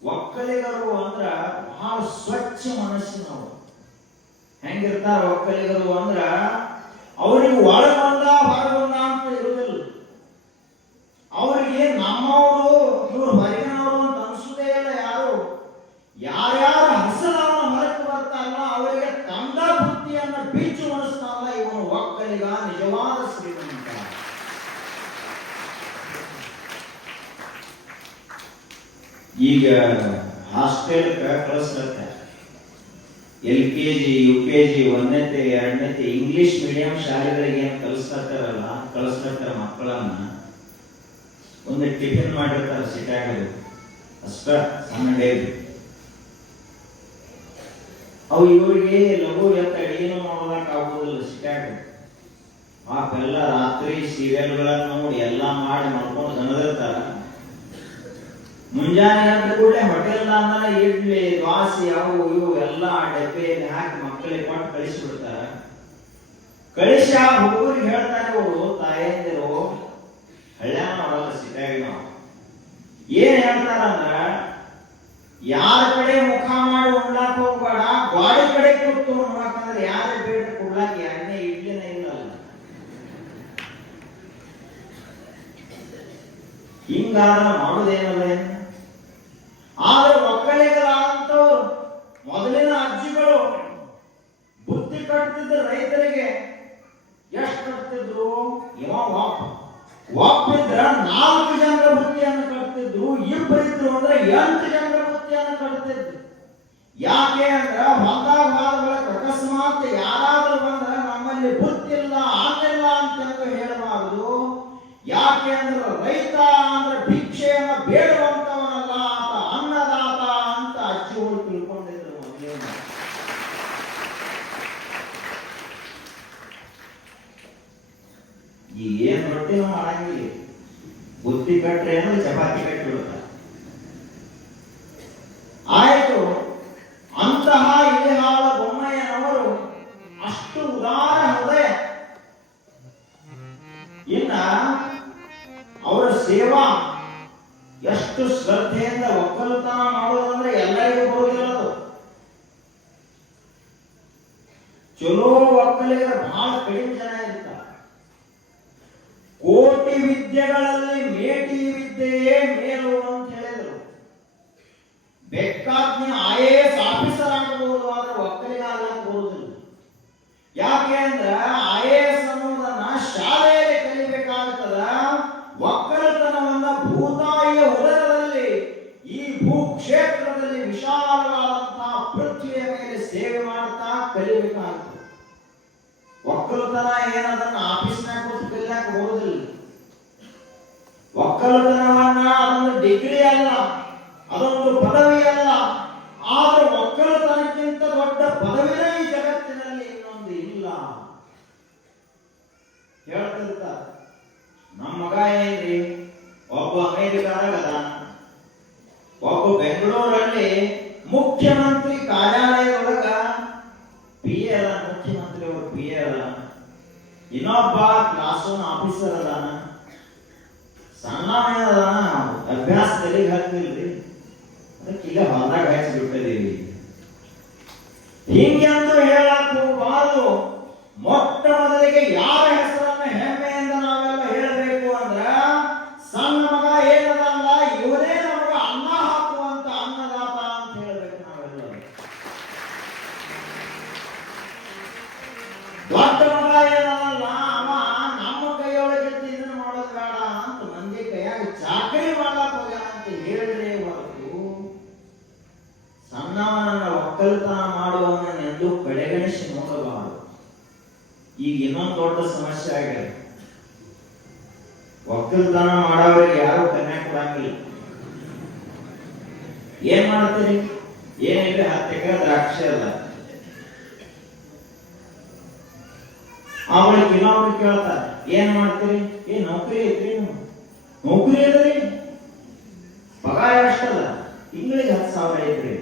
ಒಕ್ಕಲಿಗರು ಅಂದ್ರ ಬಹಳ ಸ್ವಚ್ಛ ಮನಸ್ಸಿನವರು. ಹೆಂಗಿರ್ತಾರ ಒಕ್ಕಲಿಗರು ಅಂದ್ರ ಅವ್ರಿಗೆ ಒಳಗೊಂದ ಹೊರಗೊಂದ ಅಂತ ಇರುವುದಿಲ್ಲ. ಅವ್ರಿಗೆ ನಮ್ಮವರು ಇವ್ರು ಹೊರಗಿನವರು ಅಂತ ಅನ್ಸುದೇ ಇಲ್ಲ. ಯಾರ್ಯಾರ ಹಸನವನ್ನ ಹೊರಕ್ಕೆ ಬರ್ತಾರಲ್ಲ ಅವರಿಗೆ ತಂದ ಬುದ್ಧಿಯನ್ನ ಬೀಚು ಮನಸ್ತಾರಲ್ಲ, ಇವನು ಒಕ್ಕಲಿಗ ನಿಜವಾದ ಶ್ರೀಮಂತ. ಈಗ ಹಾಸ್ಟೆಲ್ಗೆ ಕಳಿಸ್ತಾರೆ, LKG UKG 1ನೇತೆ 2ನೇತೆ ಇಂಗ್ಲಿಷ್ ಮೀಡಿಯಂ ಶಾಲೆಗಳಿಗೆ ಏನು ಕಳಿಸ್ತಾರೆ ಮಕ್ಕಳನ್ನ. ಒಂದು ಟಿಫಿನ್ ಮಾಡಿರ್ತಾರೆ ಸಿಟ್ಟಾಗದು ಅಷ್ಟ ಸಣ್ಣ ಡೈರಿ. ಅವು ಇವರಿಗೆ ಲಘು ಎತ್ತ ಅಡಿಗೆನೂ ಮಾಡೋದಕ್ಕೆ ಆಗುವುದಿಲ್ಲ ಸಿಟ್ಟಾಗ. ಪಾಪೆಲ್ಲ ರಾತ್ರಿ ಸೀರಿಯಲ್ಗಳನ್ನ ನೋಡಿ ಎಲ್ಲ ಮಾಡಿ ಮಾಡ್ಕೊಂಡು ದನದಿರ್ತಾರ. ಮುಂಜಾನೆ ಎದ್ದ ಕೂಡಲೇ ಹೋಟೆಲ್ ಅಂದ್ರೆ ಇಡ್ಲಿ ದೋಸೆ ಅವು ಇವು ಎಲ್ಲ ಡಬ್ಬಿಯಲ್ಲಿ ಹಾಕಿ ಮಕ್ಕಳಿಗೆ ಕೊಟ್ಟು ಕಳಿಸಿಬಿಡ್ತಾರ. ಕಳಿಸಿ ಆ ಹುಡುಗರಿಗೆ ಹೇಳ್ತಾರೆ ಅವರು ತಾಯಂದಿರು, ಹಳ್ಳ್ಯಾನ ಮಾಡಲ್ಲ ಸಿಟ್ಟಾಗಿ ನಾವು ಏನ್ ಹೇಳ್ತಾರಂದ್ರ, ಯಾರ ಕಡೆ ಮುಖ ಮಾಡಿ ಉಣ್ಲಾಕ್ ಹೋಗ್ಬೇಡ, ಗಾಡಿ ಕಡೆ ಕೂತು ಉಣ್ಬೇಕಂದ್ರೆ ಯಾರ ಬೇಡ ಕೊಡ್ಲಾಕ ಎಣ್ಣೆ ಇಡ್ಲಿನ ಇಲ್ಲಲ್ಲ. ಹಿಂಗಾದ್ರೆ ಮಾಡುದೇನಲ್ಲ. ಆದ್ರೆ ಒಕ್ಕಲಿಗರಾದಂಥವ್ರು ಮೊದಲಿನ ಅಜ್ಜಿಗಳು 4 ಜನರ ಬುತ್ತಿಯನ್ನು ಕಟ್ತಿದ್ರು, ಇಬ್ಬರಿದ್ರು ಅಂದ್ರೆ 8 ಜನರ ಬುತ್ತಿಯನ್ನು ಕಟ್ತಿದ್ರು. ಯಾಕೆ ಅಂದ್ರ ಬಂದಾಗ ಅಕಸ್ಮಾತ್ ಯಾರಾದ್ರೂ ಬಂದ್ರ ನಮ್ಮಲ್ಲಿ ಬುತ್ತಿಲ್ಲ ಆಗಿಲ್ಲ ಅಂತ ಹೇಳಬಾರದು. ಯಾಕೆ ಅಂದ್ರೆ ರೈತ ಅಂದ್ರೆ ಭಿಕ್ಷೆಯನ್ನ ಬೇಡುವಂತವನಲ್ಲ, ಆತ ಅನ್ನದಾತ ಅಂತ ಅಜ್ಜಿಗಳು ತಿಳ್ಕೊಂಡಿದ್ರು. ಈಗ ಏನ್ ರೊಟ್ಟಿ ಮಾಡಂಗಿಲ್ಲ, ಬುತ್ತಿ ಕಟ್ರೆ ಅಂದ್ರೆ ಚಪಾತಿ ಕಟ್ಟಿಬಿಡುತ್ತ. ಆಯ್ತು, ಅಂತಹ ಇಲಿಹಾಳ ಬೊಮ್ಮಯ್ಯನವರು ಅಷ್ಟು ಉದಾರ ಹೃದಯ. ಇನ್ನ ಅವರ ಸೇವಾ ಎಷ್ಟು ಶ್ರದ್ಧೆಯಿಂದ ಒಕ್ಕಲುತನ ಮಾಡೋದಂದ್ರೆ ಎಲ್ಲರಿಗೂ ಬರುವುದಿಲ್ಲದು. ಚಲೋ ಒಕ್ಕಲಿಗರು ಬಹಳ ಕಡಿಮೆ ಜನ ಇರ್ತಾರೆ. ಕೋಟಿ ವಿದ್ಯೆಗಳಲ್ಲಿ ಮೇಟಿ ವಿದ್ಯೆಯೇ ಮೇಲು ಅಂತ ಹೇಳಿದರು. ಬೇಕಾದ IAS ಆಫೀಸರ್ ಆಗಬಹುದು, ಆದ್ರೆ ಒಕ್ಕಲಿಗಾಗಕ್ಕೆ ಬರುವುದಿಲ್ಲ. ಯಾಕೆ ಅಂದ್ರೆ IAS ಅನ್ನೋದನ್ನ ಶಾಲೆಯಲ್ಲಿ ಕಲಿಬೇಕಾಗುತ್ತದ. ಒಕ್ಕಲತನವನ್ನ ಭೂತಾಯಿಯ ಉದರದಲ್ಲಿ ಈ ಭೂಕ್ಷೇತ್ರದಲ್ಲಿ ವಿಶಾಲವಾದಂತಹ ಪೃಥ್ವಿಯ ಮೇಲೆ ಸೇವೆ ಮಾಡ್ತಾ ಕಲಿಬೇಕಾಗ್ತದೆ. ಒಕ್ಕಲತನ ಏನದನ್ನ ಆಫೀಸ್ನಾಗ ಕೂತು ಕಲಿಯಕ್ಕೆ ಬರುವುದಿಲ್ಲ. ಒಕ್ಕಲತನವನ್ನ ಅದೊಂದು ಡಿಗ್ರಿ ಅಲ್ಲ, ಅದೊಂದು ಪದವಿ ಅಲ್ಲ. ಆದ್ರೆ ಒಕ್ಕಲತನಕ್ಕಿಂತ ದೊಡ್ಡ ಪದವಿನೇ ಈ ಜಗತ್ತಿನಲ್ಲಿ ಇನ್ನೊಂದು ಇಲ್ಲ. ಹೇಳ್ತಿರ್ತಾರೆ, ನಮ್ಮ ಮಗ ಏನ್ರಿ ಒಬ್ಬ ಅಮೇರಿಕಾದಾಗ ಅದಾನ, ಒಬ್ಬ ಬೆಂಗಳೂರಲ್ಲಿ ಮುಖ್ಯಮಂತ್ರಿ ಕಾರ್ಯಾಲಯದೊಳಗ PA ಅದ, ಮುಖ್ಯಮಂತ್ರಿ ಅವರು PA ಅದ, ಇನ್ನೊಬ್ಬ ಕ್ಲಾಸ್ 1 ಆಫೀಸರ್ ಅದಾನ, ಸಣ್ಣ ಅದಾನ, ಅಭ್ಯಾಸ ತಲೆಗೆ ಹಾಕ್ತಿಲ್ರಿ, ಅದಕ್ಕೆ ಈಗ ಹೊಲದಾಗ ಹಚ್ಚಿ ಬಿಟ್ಟಿದ್ದೀವಿ. ಹೀಗೆಂದು ಹೇಳಕ್ ಹೋಗಬಾರದು. ಮೊಟ್ಟ ಮೊದಲಿಗೆ ಯಾರ ಹೆಸರನ್ನ ಹೆಮ್ಮೆಯಿಂದ ನಾವೆಲ್ಲ ಹೇಳಬೇಕು ಅಂದ್ರ ಸಣ್ಣ ಮಗ ಏನದಲ್ಲ, ಇವನೇ ನಮಗ ಅನ್ನ ಹಾಕುವಂತ ಅನ್ನದಾತ ಅಂತ ಹೇಳಬೇಕು ನಾವೆಲ್ಲ. ದೊಡ್ಡ ಮಗ ಏನದಲ್ಲ, ಅವ ನಮ್ಮ ಕೈಯೊಳಗೆ ಇದನ್ನ ಮಾಡೋದು ಬೇಡ ಅಂತ ಮಂದಿ ಕೈಯಾಗ ಚಾಕರಿ ಮಾಡಕ್ ಹೋಗ್ಯಾನ ಅಂತ ಹೇಳಿದ್ರೆ ಹೊರತು ಸಣ್ಣವನನ್ನ ಒಕ್ಕಲತನ ಮಾಡುವವನನ್ನು ಎಂದು ಕಡೆಗಣಿಸಿ ನೋಡಬಾರದು. ಈಗ ಇನ್ನೊಂದು ದೊಡ್ಡ ಸಮಸ್ಯೆ ಆಗಿದೆ. ಒಕ್ಕಲತನ ಮಾಡೋರಿಗೆ ಯಾರು ಕನ್ಯಾ ಕೊಡಂಗಿಲ್ಲ. ಏನ್ ಮಾಡ್ತೀರಿ? ಏನಿಲ್ಲ, 10 ಎಕರೆ ದ್ರಾಕ್ಷಿ ಅದ. ಅವಳಿಗೆ ಇನ್ನೊಬ್ರು ಕೇಳ್ತಾರೆ, ಏನ್ ಮಾಡ್ತೀರಿ? ನೌಕರಿ ಐತ್ರಿ, ನೌಕರಿ ಅದ್ರಿ, ಪಗಾರ ಎಷ್ಟದ? ತಿಂಗಳಿಗೆ 10,000 ಐತ್ರಿ.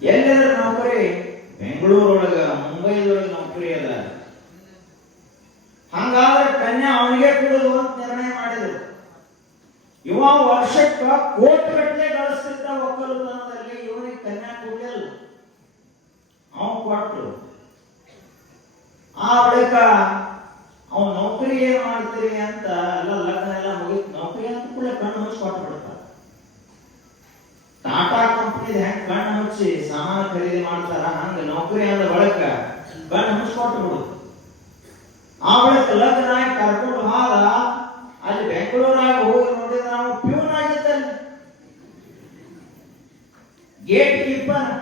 ಎಲ್ಲದ್ರ ನೌಕರಿ? ಬೆಂಗಳೂರೊಳಗ, ಮುಂಬೈದೊಳಗೆ ನೌಕರಿ ಅದ. ಹಂಗಾದ್ರೆ ಕನ್ಯಾ ಅವನಿಗೆ ಕೊಡುದು ಅಂತ ನಿರ್ಣಯ ಮಾಡಿದ್ರು. ಇವ ವರ್ಷಕ್ಕ ಕೋಟಿಗಟ್ಟಲೆ ಗಳಿಸ್ತಿದ್ದ ಒಕ್ಕಲುತನದಲ್ಲಿ, ಇವನಿಗೆ ಕನ್ಯಾ ಕೊಡಲಿಲ್ಲ, ಅವನು ಕೊಟ್ಟರು. ಆ ಬಳಿಕ ಅವನು ನೌಕರಿ ಏನ್ ಮಾಡ್ತೀರಿ ಅಂತ ಎಲ್ಲ ಲಗ್ನ ಎಲ್ಲ ಮುಗಿತು. ನೌಕರಿ ಅಂತ ಕೂಡ ಕಣ್ಣು ಮುಚ್ಚಿ ಕೊಟ್ಟು ಬಿಡ್ತಾರೆ. ಟಾಟಾ ಕಂಪನಿ ಹೆಂಗ್ ಕಣ್ಣು ಮುಚ್ಚಿ ಸಾಮಾನು ಖರೀದಿ ಮಾಡ್ತಾರ, ಹಂಗ ನೌಕರಿ ಅಂದ ಬಳಿಕ ಕಣ್ಣು ಮುಚ್ಚಿ ಕೊಟ್ಟು ಬಿಡುದು. ಆ ಬಳಿಕ ಲಗ್ನ ಆಗಿ ಕರ್ಕೊಂಡು ಹಾದ ಅಲ್ಲಿ ಬೆಂಗಳೂರಾಗ ಹೋಗಿ ನೋಡಿದ್ರೆ ನಾವು ಪ್ಯೂನ್ ಆಗಿದ್ದಲ್ಲಿ, ಗೇಟ್ ಕೀಪರ್,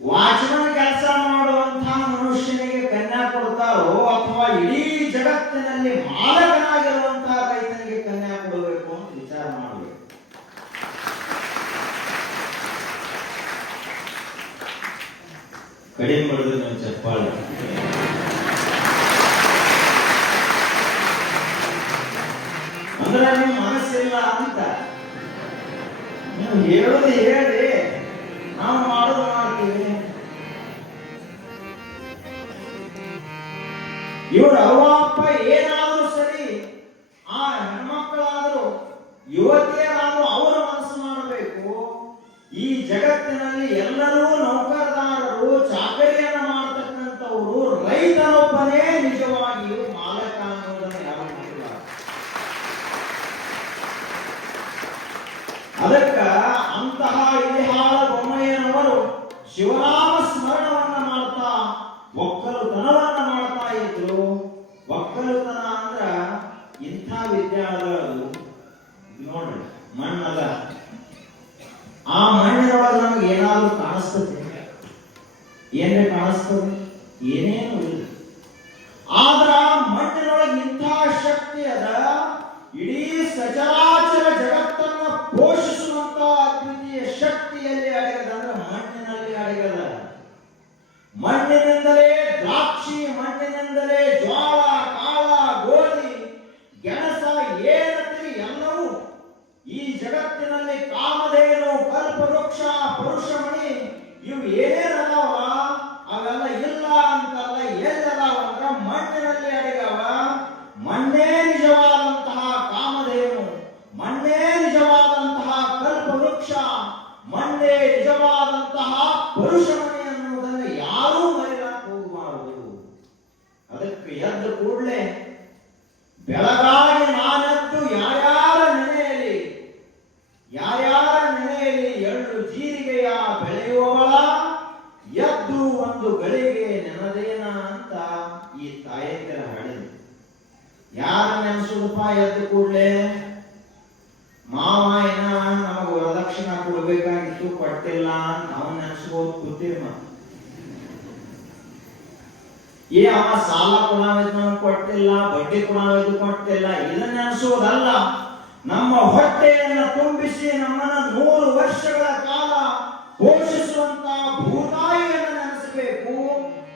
ವಾಚ್ಮನ್ ಕೆಲಸ ಮಾಡುವಂತಹ ಮನುಷ್ಯನಿಗೆ ಕನ್ಯಾ ಕೊಡ್ತಾರೋ ಅಥವಾ ಇಡೀ ಜಗತ್ತಿನಲ್ಲಿ ಮಾಲಕನಾಗಿರುವಂತಹ ರೈತನಿಗೆ ಕನ್ಯಾ ಕೊಡಬೇಕು ಅಂತ ವಿಚಾರ ಮಾಡಬೇಕು. ಕಡಿಮೆ ಮಾಡಿದ್ರೆ ನಾವು ಚಪ್ಪಾಳೆ. ಅಂದ್ರೆ ನೀವು ಮನಸ್ಸಿಲ್ಲ ಅಂತ ನೀವು ಹೇಳೋದು ಹೇಳಿ, ನಾವು ಮಾಡೋದು ಮಾಡ್ತೀವಿ. ಇವ್ರ ಅವ್ವ ಅಪ್ಪ ಏನಾದ್ರೂ ಸರಿ, ಆ ಹೆಣ್ಮಕ್ಕಳಾದ್ರೂ ಯುವತಿಯರಾದ್ರೂ ಅವರ ಮನಸ್ಸು ಮಾಡಬೇಕು. ಈ ಜಗತ್ತಿನಲ್ಲಿ ಎಲ್ಲರೂ ನೌಕರದಾರರು, ಚಾಕರಿಯನ್ನು ಮಾಡತಕ್ಕಂಥವರು, ರೈತನೊಬ್ಬನೇ ನಿಜವಾಗಿಯೂ ಮಾಲಕ ಅನ್ನೋದನ್ನು ಯಾರು ಮಾಡಿಲ್ಲ. ಅದಕ್ಕ ಅಂತಹ ಇಲಿಹಾಳ ಬೊಮ್ಮಯ್ಯನವರು ಶಿವರಾಮ ಸ್ಮರಣವನ್ನ ಮಾಡ್ತಾ ಒಕ್ಕಲುತನವನ್ನ ಮಾಡ್ತಾ ಇದ್ರು. ಒಕ್ಕಲುತನ ಅಂದ್ರ ಇಂಥ ಏನಾದ್ರು ಕಾಣಿಸ್ತದೆ? ಏನೇ ಕಾಣಿಸ್ತದೆ? ಏನೇನು ಇಲ್ಲ. ಆದ್ರ ಮಣ್ಣಿನೊಳಗೆ ಇಂಥ ಶಕ್ತಿ ಅದ, ಇಡೀ ಸಚರಾಚರ ಜಗತ್ತನ್ನ ಪೋಷಿಸುವಂತ ಅದ್ವಿತೀಯ ಶಕ್ತಿಯಲ್ಲಿ ಅಡಗದ, ಅಂದ್ರೆ ಮಣ್ಣಿನಲ್ಲಿ ಅಡಗದ. ಮಣ್ಣಿನಿಂದಲೇ ದ್ರಾಕ್ಷಿ, ಮಣ್ಣಿನಿಂದಲೇ ಜ್ವಾಳ, ಕಾಳ, ಗೋಧಿ, ಗೆಣಸ, ಏನಂತೀರಿ ಎಲ್ಲವೂ. ಈ ಜಗತ್ತಿನಲ್ಲಿ ಕಾಮಧೇನು, ಕಲ್ಪವೃಕ್ಷ, ಪರುಷಮಣಿ ಇವು ಏನೇನದಾವಲ್ಲ ಅವೆಲ್ಲ ಇಲ್ಲ ಅಂತಲ್ಲ. ಎಲ್ಲದಾವ ಅಂದ್ರ ಮಣ್ಣಿನಲ್ಲಿ ಅಡಗವ. ಮಣ್ಣೇ ನಿಜವಾದಂತಹ ಕಾಮಧೇನು, ಮಣ್ಣೇ ನಿಜವಾದಂತಹ ಕಲ್ಪವೃಕ್ಷ, ಮಣ್ಣೇ ನಿಜವಾದಂತಹ ಪರುಷಮಣಿ ಅನ್ನುವುದನ್ನು ಯಾರೂ ಮರೆಯಲಾಕ ಹೋಗಬಾರದು. ಅದಕ್ಕೆ ಎದ್ದ ಕೂಡಲೇ ಬೆಳಗಾಗಿ ನಾನೆದ್ದು ಯಾರ್ಯಾರ ನೆನೆಯಲ್ಲಿ ಎಳ್ಳು ಜೀರಿಗೆಯ ಬೆಳೆಯುವವಳ ಎದ್ದು ಒಂದು ಗಳಿಗೆ ನೆನದೇನ ಅಂತ ಈ ತಾಯಂದಿರ ಹಾಡಿದೆ. ಯಾರ ನೆನೆಸುದಪ್ಪ ಎದ್ದು ಕೂಡಲೇ? ಮಾವ ಏನ ನಮಗ ವರದಕ್ಷಿಣ ಕೊಡ್ಬೇಕಾಗಿತ್ತು, ಕೊಟ್ಟಿಲ್ಲ, ನಾವು ನೆನೆಸ್ಬೋದು ಕೂತೀವಿ. ಅವ ಸಾಲ ಕೊಡಾವಿದ್ ನಮ್ಗೆ ಕೊಟ್ಟಿಲ್ಲ, ಬಡ್ಡಿ ಕೊಡಾವಿದ್ ಕೊಟ್ಟಿಲ್ಲ, ಇದನ್ನ ನೆನೆಸುವುದಲ್ಲ. ನಮ್ಮ ಹೊಟ್ಟೆಯನ್ನು ತುಂಬಿಸಿ ನಮ್ಮನ್ನ 100 ವರ್ಷಗಳ ಕಾಲ ಪೋಷಿಸುವಂತ ಭೂತಾಯಿಯನ್ನು ನೆನೆಸಬೇಕು.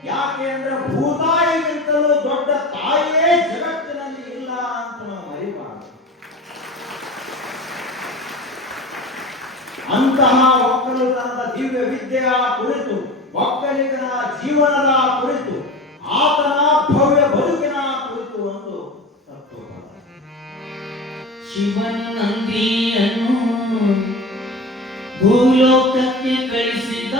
ಯಾಕೆ ಅಂದ್ರೆ ಭೂತಾಯಿಗಿಂತಲೂ ದೊಡ್ಡ ತಾಯಿಯೇ ಜಗತ್ತಿನಲ್ಲಿ ಇಲ್ಲ ಅಂತ ನಾವು ಮರಿಬಾರದು. ಅಂತಹ ಒಕ್ಕಲುತನದ ದಿವ್ಯ ವಿದ್ಯೆಯ ಕುರಿತು, ಒಕ್ಕಲಿಗನ ಜೀವನದ ಕುರಿತು, ಆತನ ಭವ್ಯ ಬದುಕಿನ ಕುರಿತು ಒಂದು ತತ್ವ. ಶಿವನ ನಂದಿಯನ್ನು ಭೂಲೋಕಕ್ಕೆ ಕಳಿಸಿದ,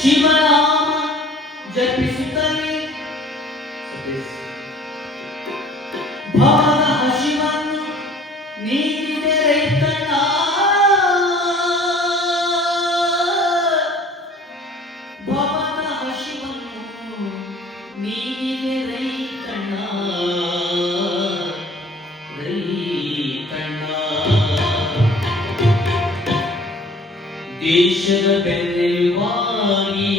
ಶಿವನಾಮ ಜಪಿಸುತ್ತಲೇ ಭವದ ಹಸಿವನ್ನು ನೀಡಿದೆ ರೈತಣ್ಣ. ಭವದ ಹಸಿವನ್ನು ನೀಡಿದೆ ರೈತಣ್ಣ, ರೈತಣ್ಣ. ದೇಶದ ಬೆನ್ನೆಲುಬಾಗಿ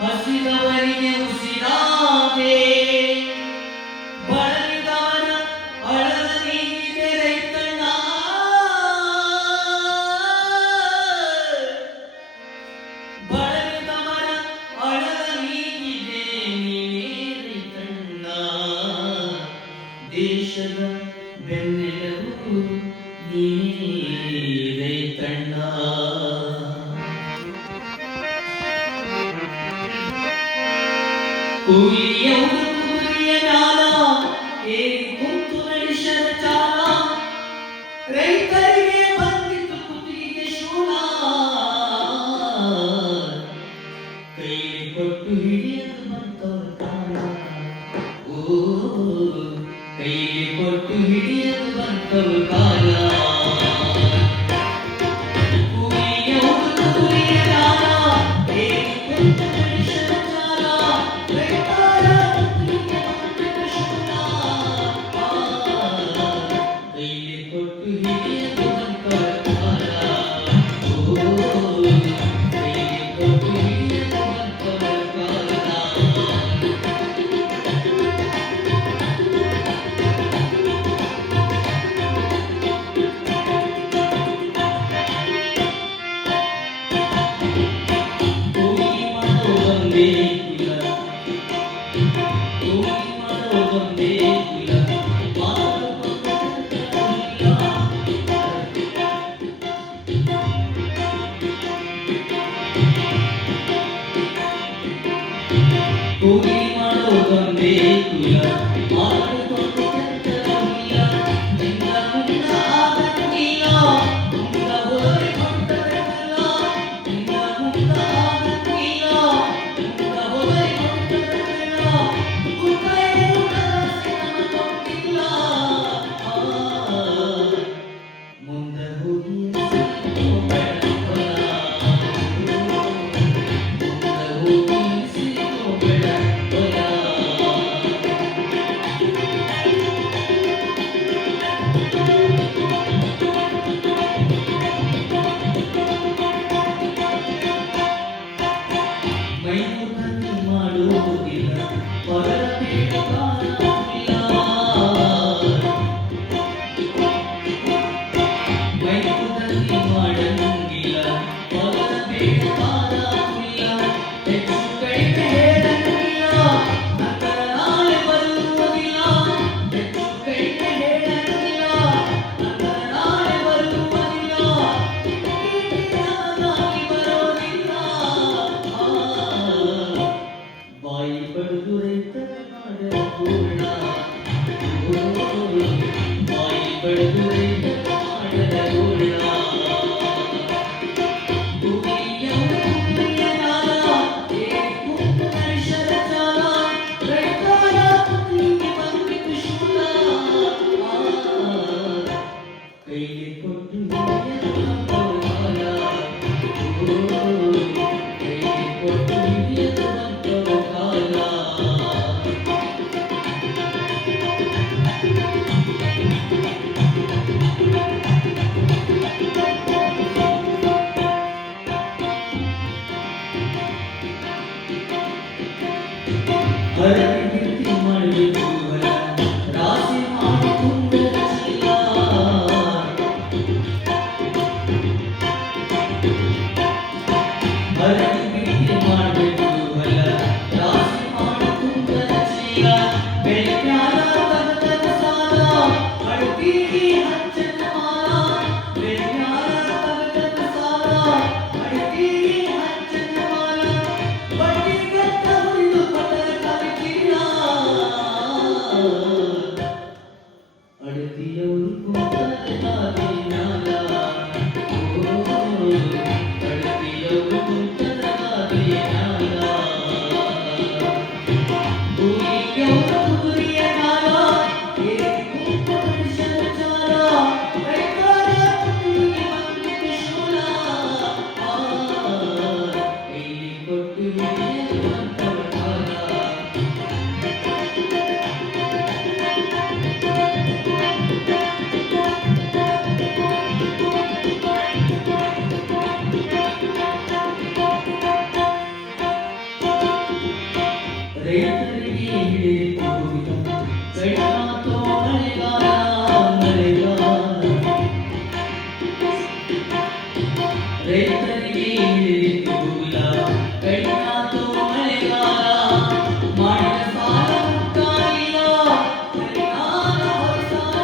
ಹಸಿದವರಿಗೆ ಉಸಿರಾದೆ, ಬಳಲಿದವರ ಅಳಲ ನೀಡಿದೆ ರೈತಣ್ಣ. ಬಳಲಿದವರ ಅಳಲ ನೀಡಿದೆ ರೈತಣ್ಣ. ದೇಶದ ಬೆನ್ನೆಲುಬು ನೀನೇ ರೈತಣ್ಣ. ಕೂಲಿಯ ನಾಲ ಏರಿ ಕುಂತು ನಡೆಸದ ಚಾಲ, ರೈತರಿಗೆ ಬಂದಿತು ಕುತ್ತಿಗೆ ಶೂಲ. ಕೈಲಿ ಕೊಟ್ಟು ಹಿಡಿಯಲು ಬಂತವರ ಕಾಲ, ಓ ಕೈಲಿ ಕೊಟ್ಟು ಹಿಡಿಯಲು ಬಂತವರ ಕಾಲ. ಕೂಲಿಯ ನಾಲ ಏರಿ ಕುಂತು ನಡೆಸದ ಚಾಲ, ರೈತರ ಕುತ್ತಿಗೆ ಬಂದಿತು ಶೂಲ. ಕೈಲಿ ಕೊಟ್ಟು ಹಿಡಿಯಲು ಬಂತವರ ಕಾಲ, ಓ ಕೈಲಿ ಕೊಟ್ಟು ಹಿಡಿಯಲು ಬಂತವರ ಕಾಲ. ಕೂಲಿ ಮಾಡೋದೊಂದೇ ಕುಲ, ಕೂಲಿ ಮಾಡೋದೊಂದೇ ಕುಲ, ಕೂಲಿ ಮಾಡೋದೊಂದೇ ಕುಲ, ಮಾಡಿಕೊಂಡು ಕೆಟ್ಟರವಿಲ್ಲ. ನಿನ್ನ ಮುಂದ ಆಗಂಗಿಲ್ಲ, ಮುಂದ ಹೋದರೆ ಕೊಂಡರೆಲ್ಲ. ನಿನ್ನ ಮುಂದ ಆಗಂಗಿಲ್ಲ, ಮುಂದ ಹೋದರೆ ಕೊಂಡರೆಲ್ಲ. ಗುಂಪೆಯನ್ನು ಕರೆಸಿ ನಮ್ಮ ಕೊಟ್ಟಿಲ್ಲ, ಮುಂದ ಹೋಗಿ ಸಿಕ್ಕೋಬೇಡ ಹೊಲ. ಮುಂದ ಹೋಗಿ ಸಿಕ್ಕೋಬೇಡ ಹೊಲ. ಪೂರ್ಣ ಬಾಯಿ ಪಡೆದು ರೈತ ಮಾಡದ ಗೋಳ ಕೈಗೆ ಕೊಟ್ಟು ಕೈಗೆ ಕೊಟ್ಟು ಹಿಡಿಯದ ಕಾಲ ಹರಡಿ ಮಾಡಬೇಕು ರಾಶಿ ಮಾಡಿಕೊಂಡು ಹರಡಿ ಮಾಡಬೇಕು ಹೊಲ ರಾಶಿ ಮಾಡಿಕೊಂಡು ಚೀಲ ಬೆಳ್ಯಾರ ತಗದ ಸಾಲ ಅಡ್ಡಿಗೆ ಹಚ್ಚನ ಮಾಲ ಬೆಳ್ಯಾರ ತಗದ ಸಾಲ ಅಡ್ಡಿಗೆ ಹಚ್ಚನ ಮಾಲ ಬಡ್ಡಿಗತ್ತ ಹೊಡೆದು ಪದರ ಕಲಿಕಿಲ್ಲ ಅಡತಿಯವರು ಕುಂತದ ನಾಲ ಅಡತಿಯವರು ಕುಂತದ ನಾಲ ಭೂಮಿಯವರು ಕುದುರೆಯ ಕಾಲ ಕುಂತ ಮನುಷ್ಯನ ಚಾಲ ರೈತರ ಕುದುರೆಗೆ ಬಂದಿತು ಶೂಲ ಕೈಲಿ ಕೊಟ್ಟು ಹಿಡಿಯುವಂತವ ಕಾಲ ರೈತರಿಗೆ ಹಿಡಿದು ಕೈಮಾತೋ ಮಳೆಗಾಲ ಮಳೆಗಾಲ ರೈತರಿಗೆ ಹಿಡಿದು ಕೈಮಾತೋ ಮಳೆಗಾಲ ಮಾಡಿದ ಸಾಲ ಮುಕ್ತಾಯಿಲ್ಲ ಪರಿಹಾರ ಹೊರಸಾಲ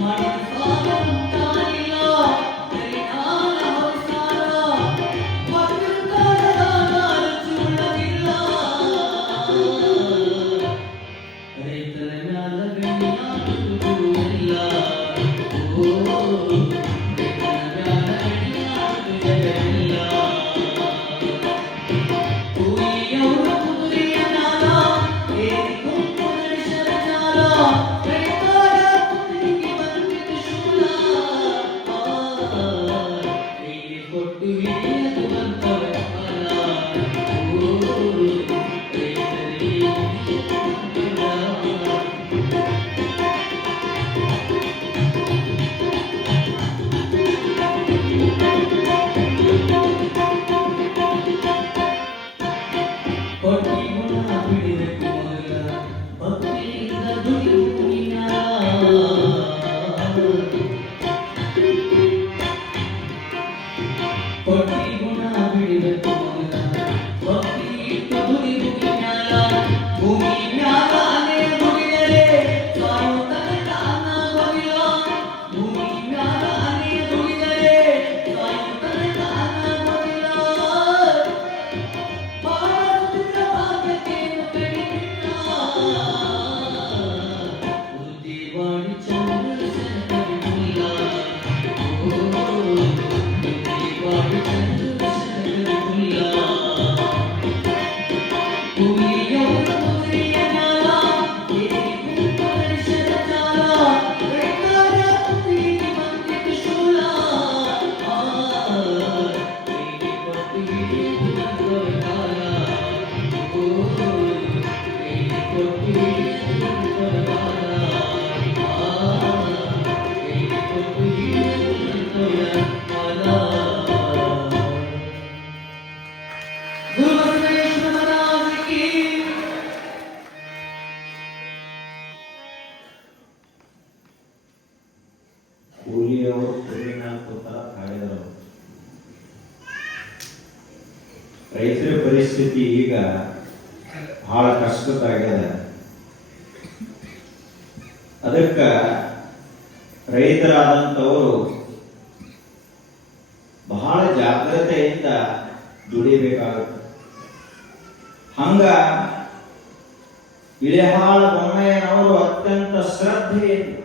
ಮಾಡಿದ ಸಾಲ ಮುಕ್ತಾಯಿಲ್ಲ ಪರಿಹಾರ ಹೊರಸಾಲ ರೈತರ ಮ್ಯಾಲ ಗಣಿಯಾಡುವುದು ಇಲ್ಲ ರೈತರ ಮ್ಯಾಲ ಗಣಿಯಾಡುವುದು ಜಗವಿಲ್ಲ ಕೂಲಿಯವರು ಕುದುರೆಯ ನಾಲ ಏರಿಕೊಂಡ ಮನುಷ್ಯರ ಜಾಲ ರೈತರ ಕುದುರೆಗೆ ಬಂದಿತು ಶೂಲ ಕೈಗೆ ಕೊಟ್ಟು ಹಿಡಿಯದು ಬಂತವ ಕಾಲ ರೈತರಿಗೆ ಕೊಟ್ಟಿ ಗುಣ ಬಿಡಬೇಕು ಮಗ ಭಕ್ತಿಯಿಂದ ದುಡಿಯುವುದು ಕೊಟ್ಟಿ ಗುಣ ಬಿಡಬೇಕು ಮಗ ಭಕ್ತಿ ಇಟ್ಟು ದುಡಿಯುವುದು ಭೂಮಿ ಮ್ಯಾಲ ಅಲೆ ದುಡಿದರೆ ಸಾಯೋ ತನಕ ಅನ್ನ ಬಗೆಯ ಭೂಮಿ ಮ್ಯಾಲ ಅಲೆ ದುಡಿದರೆ ಸಾಯೋ ತನಕ ಅನ್ನ ಬಗೆಯ ಭಾರತದ ಭಾಗ್ಯತೆಯನ್ನು ಕಡಿಮಿಲ್ಲ ಉದ್ದಿವಾಡಿ ಚಂದ್ರಸೇನ ಕವಿಗುಲ್ಲ ಉದ್ದಿವಾಡಿ ಚಂದ್ರಸೇನ ಕವಿಗುಲ್ಲ ಭೂಮಿಯವರು ಕುದುರೆಯ ನಾಲ ಏರಿಕೊಂಡ ಮನುಷ್ಯರ ಜಾಲ ರೈತರ ಕುದುರೆಗೆ ಬಂದಿತು ಶೂಲ ಕೈಗೆ ಕೊಟ್ಟು ಹಿಡಿಯುವುದು ಕಾಲ ಕೈಗೆ ಕೊಟ್ಟು ಹಿಡಿಯುವುದು ಕಾಲ ಕೈಗೆ ಕೊಟ್ಟು ಹಿಡಿಯುವುದು ಕಾಲ ಗುರು ಬಸವೇಶ್ವರ ಮಹಾರಾಜರಿಗೆ ಕೂಲಿಯವರು ಕುರಿನ ಕೂತಾರ ಕಾಡಿದರು. ರೈತರ ಪರಿಸ್ಥಿತಿ ಈಗ ಬಹಳ ಕಷ್ಟದಾಗ್ಯದ. ಅದಕ್ಕ ರೈತರಾದಂಥವರು ಬಹಳ ಜಾಗ್ರತೆಯಿಂದ ದುಡಿಬೇಕಾಗುತ್ತೆ. ಹಂಗ ಇಳೆಹಾಳ ಬೊಮ್ಮಯ್ಯನವರು ಅತ್ಯಂತ ಶ್ರದ್ಧೆಯಿಂದ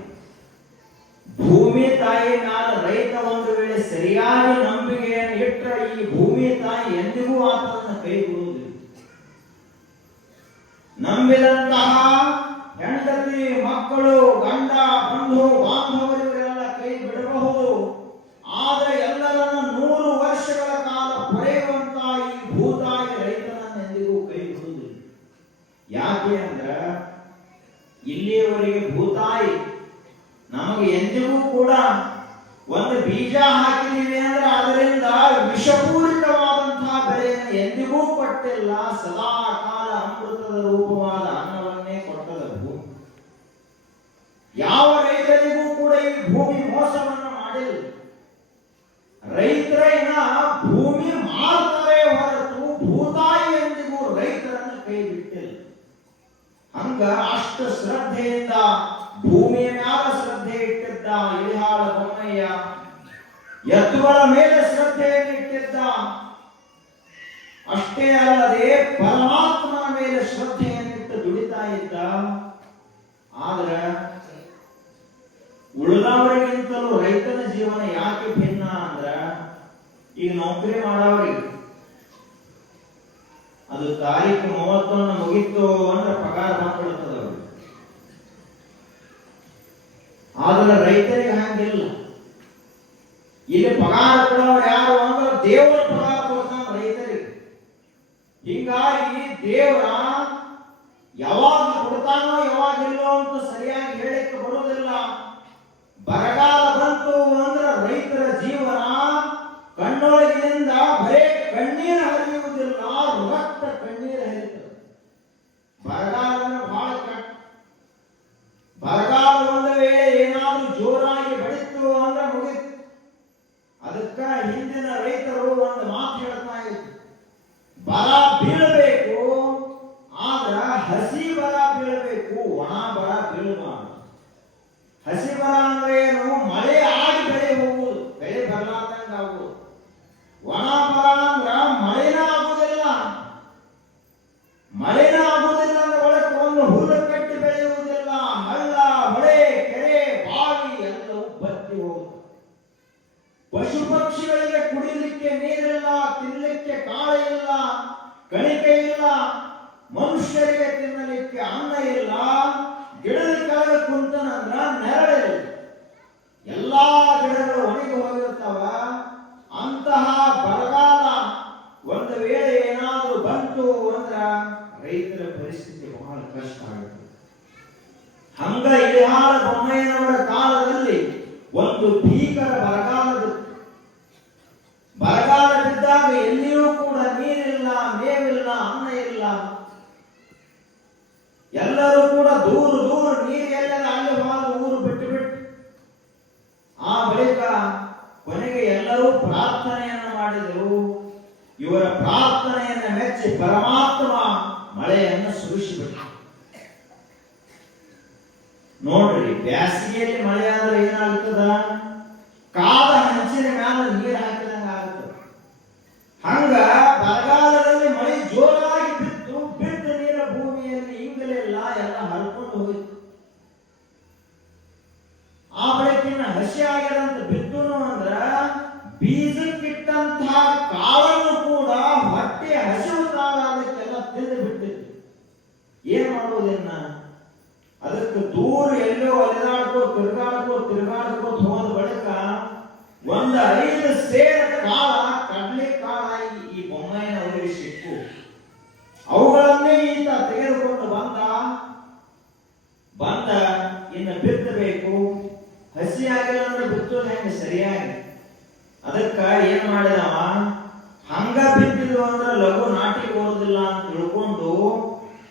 ಭೂಮಿ ತಾಯಿ ಮ್ಯಾಲ ರೈತ ಒಂದು ವೇಳೆ ಸರಿಯಾಗಿ ನಂಬಿಕೆಯನ್ನು ಇಟ್ಟರೆ ಈ ಭೂಮಿ ತಾಯಿ ಎಂದಿಗೂ ಆತನನ್ನು ಕೈ ಬಿಡುವುದಿಲ್ಲ. ನಂಬಿದಂತಹ ಹೆಂಡತಿ, ಮಕ್ಕಳು, ಗಂಡ, ಬಂಧು ಬಾಂಧವರಿಗೆಲ್ಲ ಕೈ ಬಿಡಬಹುದು. ಆದರೆ ಎಲ್ಲರನ್ನ 100 ವರ್ಷಗಳ ಕಾಲ ಪಡೆಯುವಂತಹ ಈ ಭೂತಾಯಿ ರೈತನನ್ನು ಎಂದಿಗೂ ಕೈ ಬಿಡುವುದಿಲ್ಲ. ಯಾಕೆ ಅಂದ್ರ ಇಲ್ಲಿಯವರೆಗೆ ಭೂತಾಯಿ ನಮಗೆ ಎಂದಿಗೂ ಕೂಡ ಒಂದು ಬೀಜ ಹಾಕಿದೀವಿ ಅಂದ್ರೆ ಅದರಿಂದ ವಿಷಪೂರಿತವಾದಂತಹ ಬೆಳೆಯನ್ನು ಎಂದಿಗೂ ಕೊಟ್ಟಿಲ್ಲ. ಸದಾ ಕಾಲ ಅಮೃತದ ರೂಪವಾದ ಅನ್ನವನ್ನೇ ಕೊಟ್ಟದ ಭೂಮಿ. ಯಾವ ರೈತರಿಗೂ ಕೂಡ ಈ ಭೂಮಿ ಮೋಸವನ್ನು ಮಾಡಿಲ್ಲ. ರೈತರೇನ ಭೂಮಿ ಮಾರ್ತಾರೆ ಹೊರತು ಭೂತಾಯಿ ಎಂದಿಗೂ ರೈತರನ್ನು ಕೈ ಬಿಟ್ಟಿಲ್ಲ. ಹಂಗ ಅಷ್ಟು ಶ್ರದ್ಧೆಯಿಂದ ಭೂಮಿಯ ಮ್ಯಾಲ ಶ್ರದ್ಧೆ ಇಟ್ಟಿದ್ದ ಇಳಿಹಾಳ ಬೊಮ್ಮಯ್ಯ. ಎತ್ತುಗಳ ಮೇಲೆ ಶ್ರದ್ಧೆಯನ್ನು ಇಟ್ಟಿದ್ದ. ಅಷ್ಟೇ ಅಲ್ಲದೆ ಪರಮಾತ್ಮನ ಮೇಲೆ ಶ್ರದ್ಧೆಯನ್ನಿಟ್ಟು ದುಡಿತಾ ಇದ್ದ. ಆದ್ರೆ ಉಳಿದವರಿಗಿಂತಲೂ ರೈತನ ಜೀವನ ಯಾಕೆ ಭಿನ್ನ ಅಂದ್ರ, ಈಗ ನೌಕರಿ ಮಾಡೋರಿಗೆ ಅದು ತಾರೀಕು 31 ಮುಗಿತು ಅಂದ್ರೆ ಪಗಾರ ಬಂದ್ಬಿಡ್ತದ ಅವ್ರಿಗೆ. ಆದ್ರೆ ರೈತರಿಗೆ ಹಂಗಿಲ್ಲ. ಇಲ್ಲಿ ಪಗಾರ ಕೊಡೋರು ಯಾರು ಅಂದ್ರೆ ದೇವರ ಪಗಾರ ಕೊಡ್ತಾನ ರೈತರಿಗೆ. ಹೀಗಾಗಿ ದೇವರ ಯಾವಾಗ ಕೊಡ್ತಾನೋ ಯಾವಾಗಿಲ್ಲೋ ಅಂತ ಸರಿಯಾಗಿ ಹೇಳಿಕ್ಕೆ ಬರುವುದಿಲ್ಲ. ಬರಗಾಲ ಬಂತು ಅಂದ್ರೆ ರೈತರ ಜೀವನ ಕಣ್ಣೊಳಗಿನಿಂದ ಬರೇ ಕಣ್ಣೀರು ಹರಿಯುವುದಿಲ್ಲ, ರಕ್ತ ಕಣ್ಣೀರು ಹರಿಯುತ್ತದೆ. ಬರಗಾಲ ಬಹಳ ಕೆಟ್ಟ. ಬರಗಾಲ ಒಂದು ವೇಳೆ ಏನಾದ್ರೂ ಜೋರಾಗಿ ಬಡಿತು ಅಂದ್ರೆ ಮುಗಿತು. ಅದಕ್ಕ ಹಿಂದಿನ ರೈತರು ಒಂದು ಮಾತು ಹೇಳ್ತಾ ಇದ್ರು, ಬರ ಬೀಳಬೇಕು ಆದ್ರ ಹಸಿ ಬರ ಬೀಳಬೇಕು, ಒಣ ಬರ ಬೀಳಬಾರದು. ಹಸಿ ಬರ ಅಂದ್ರೆ ಏನು? ಮಳೆ ಆಗಿ ಬೆಳೆ ಹೋಗುವುದು, ಬೆಳೆ ಬರಲಾರ್ದಂಗ ಆಗುವುದು. ಒಣ ಬರ ಅಂದ್ರ ಮಳೆನ ಆಗುವುದಿಲ್ಲ. ಮಳೆನ ಆಗುವುದಿಲ್ಲ ಅಂದ್ರೆ ಒಳಗೆ ಒಂದು ಹುಲ್ಲು ಕಟ್ಟಿ ಬೆಳೆಯುವುದಿಲ್ಲ. ಹಳ್ಳ, ಹೊಳೆ, ಕೆರೆ, ಬಾವಿ ಎಲ್ಲವೂ ಬತ್ತಿ ಹೋಗುತ್ತದೆ. ಪಶು ಪಕ್ಷಿಗಳಿಗೆ ಕುಡಿಲಿಕ್ಕೆ ನೀರಿಲ್ಲ, ತಿನ್ನಲಿಕ್ಕೆ ಕಾಳು ಇಲ್ಲ, ಕಣಿಕೆ ಇಲ್ಲ. ಮನುಷ್ಯರಿಗೆ ತಿನ್ನಲಿಕ್ಕೆ ಅನ್ನ ಇಲ್ಲ. ಗಿಡದ ಕೆಳಗೆ ಕುಂತನಂದ್ರ ನೆರಳಿಲ್ಲ. ಎಲ್ಲಾ ಗಿಡಗಳು ಒಣಗಿ ಹೋಗಿರ್ತಾವ. ಅಂತಹ ಬರಗಾಲ ಒಂದು ವೇಳೆ ಏನಾದರೂ ಬಂತು ಅಂದ್ರ ರೈತರ ಪರಿಸ್ಥಿತಿ ಬಹಳ ಕಷ್ಟ ಆಗುತ್ತೆ. ಹಂಗ ಇಳಿಹಾಳ ಬೊಮ್ಮಯ್ಯನವರ ಕಾಲದಲ್ಲಿ ಒಂದು ಭೀಕರ ಬರಗಾಲ ಬಿತ್ತು. ಬರಗಾಲ ಬಿದ್ದಾಗ ಎಲ್ಲಿಯೂ ಕೂಡ ನೀರಿಲ್ಲ, ಮೇವಿಲ್ಲ, ಅನ್ನ ಇಲ್ಲ. ಎಲ್ಲರೂ ಕೂಡ ದೂರ ದೂರ ನೀರು ಎಲ್ಲೆಲ್ಲ ಅಲ್ಲಿ ಹೋದ ಊರು ಬಿಟ್ಟು ಬಿಟ್ಟು. ಆ ಬಳಿಕ ಕೊನೆಗೆ ಎಲ್ಲರೂ ಪ್ರಾರ್ಥನೆಯನ್ನು ಮಾಡಿದರು. ಇವರ ಪ್ರಾರ್ಥನೆಯನ್ನು ಮೆಚ್ಚಿ ಪರಮಾತ್ಮ ಮಳೆಯನ್ನು ಸುರಿಸಿಬಿಟ್ಟ. ನೋಡ್ರಿ, ಬ್ಯಾಸಿಗೆಯಲ್ಲಿ ಮಳೆ ಆದ್ರೆ ಏನಾಗ್ತದ? ಕಾದ ಹಂಚಿನ ಮ್ಯಾಲ ನೀರು ಹಾಕಿದಂಗ ಆಗ್ತದೆ. ಹಂಗ ಬರಗಾಲದಲ್ಲಿ ಮಳೆ ಜೋರಾಗಿ ಬಿತ್ತು. ಬಿದ್ದ ನೀರ ಭೂಮಿಯಲ್ಲಿ ಇಂಗಲಿಲ್ಲ, ಎಲ್ಲ ಹರ್ಕೊಂಡು ಹೋಯಿತು. ಆ ಬಳಿಕಿನ ಹಸಿ ಆಗ್ಯದಂತ ಬಿತ್ತುನು ಅಂದ್ರ ಬೀಜಕ್ಕಿಟ್ಟಂತಹ ಕಾಳನ್ನು ಕೂಡ ಹೊಟ್ಟೆ ಹಸಿವುದಾಗ ಅದಕ್ಕೆಲ್ಲ ತಿಂದು ಬಿಟ್ಟಿತ್ತು. ಏನ್ ಮಾಡೋದಿನ್ನ? ಅದಕ್ಕೆ ದೂರ ಎಲ್ಲೋ ತಿರುಗಾಡ್ಕೋ ಹೋದ ಬಳಿಕ ಒಂದು 5 ಸೇರ ಕಾಳ, ಕಡ್ಲೆ ಕಾಳ ಈ ಬೊಮ್ಮಯ್ಯನವರಿಗೆ ಸಿಕ್ಕು. ಅವುಗಳನ್ನೇ ಈತ ತೆಗೆದುಕೊಂಡು ಬಂದ ಇನ್ನು ಬಿತ್ತಬೇಕು. ಹಸಿ ಆಗಿಲ್ಲ ಅಂದ್ರೆ ಬಿತ್ತೋದು ಹೆಂಗೆ ಸರಿಯಾಗಿ? ಅದಕ್ಕ ಏನ್ ಮಾಡಿದವ, ಹಂಗ ಬಿತ್ತಿದ್ವು ಅಂದ್ರೆ ಲಘು ನಾಟಿ ಬರುವುದಿಲ್ಲ ಅಂತ ತಿಳ್ಕೊಂಡು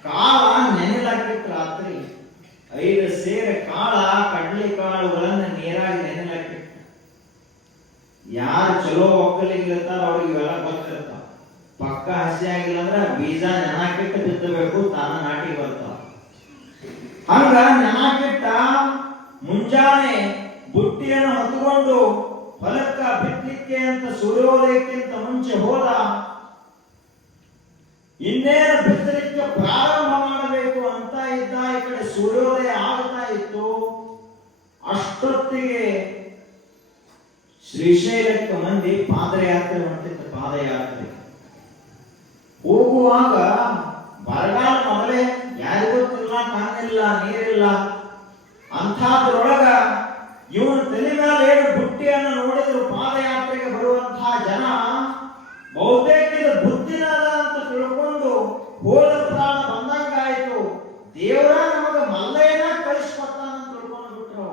ಕಾಳ ನೆನೆಲಾಕಿತ್ತು. ರಾತ್ರಿ 5 ಸೇರ ಕಾಳ, ಕಡ್ಲೆ ಕಾಳುಗಳನ್ನು ನೀರಾಗಿ ನೆನೆಲಾಕಿತ್ತು. ಯಾರು ಚಲೋ ಒಕ್ಕಲಿಗಿರ್ತಾರ ಅವ್ರಿಗೆ ಇವೆಲ್ಲ ಗೊತ್ತಿರ್ತಾವ. ಪಕ್ಕ ಹಸಿ ಆಗಿಲ್ಲ ಅಂದ್ರೆ ಬೀಜ ನೆನಾಕಿಟ್ಟು ಬಿತ್ತಬೇಕು, ತಾನ ನಾಟಿ ಬರ್ತಾವ. ಹಂಗ ನೆನಾಕಿಟ್ಟ ಮುಂಜಾನೆ ಬುಟ್ಟಿಯನ್ನು ಹೊತ್ಕೊಂಡು ಹೊಲಕ್ಕ ಬಿತ್ತಲಿಕ್ಕೆ ಅಂತ ಸೂರ್ಯೋದಯಕ್ಕಿಂತ ಮುಂಚೆ ಹೋದ. ಇನ್ನೇನು ಬಿತ್ತಲಿಕ್ಕೆ ಪ್ರಾರಂಭ ಮಾಡಬೇಕು ಅಂತ ಸೂರ್ಯೋದಯ ಆಗ್ತಾ ಇತ್ತು. ಅಷ್ಟೊತ್ತಿಗೆ ಶ್ರೀಶೈಲಕ್ಕೆ ಮಂದಿ ಪಾದಯಾತ್ರೆ ಮಾಡ್ತಿತ್ತು. ಪಾದಯಾತ್ರೆ ಹೋಗುವಾಗ ಬರಗಾಲ ಮೊದಲೇ ಯಾರಿಗೂ ಗೊತ್ತಿಲ್ಲ, ಕಾಣಿಲ್ಲ, ನೀರಿಲ್ಲ. ಅಂಥದ್ರೊಳಗ ಇವನು ತಲೆ ಮೇಲೆ ಏನು ಬುಟ್ಟಿಯನ್ನು ನೋಡಿದ್ರು. ಪಾದಯಾತ್ರೆಗೆ ಬರುವಂತಹ ಜನ ಬಹುತೇಕ ಇದು ಬುದ್ಧಿನಾದ ಅಂತ ತಿಳ್ಕೊಂಡು ಹೋದ ಪ್ರಾಣ ಬಂದಂಗಾಯ್ತು. ದೇವರ ನಮಗ ಮಲ್ಲಯ್ಯನ ಕಳಿಸ್ಕೊಡ್ತಾನ ಅಂತ ತಿಳ್ಕೊಂಡು ಬಿಟ್ರು.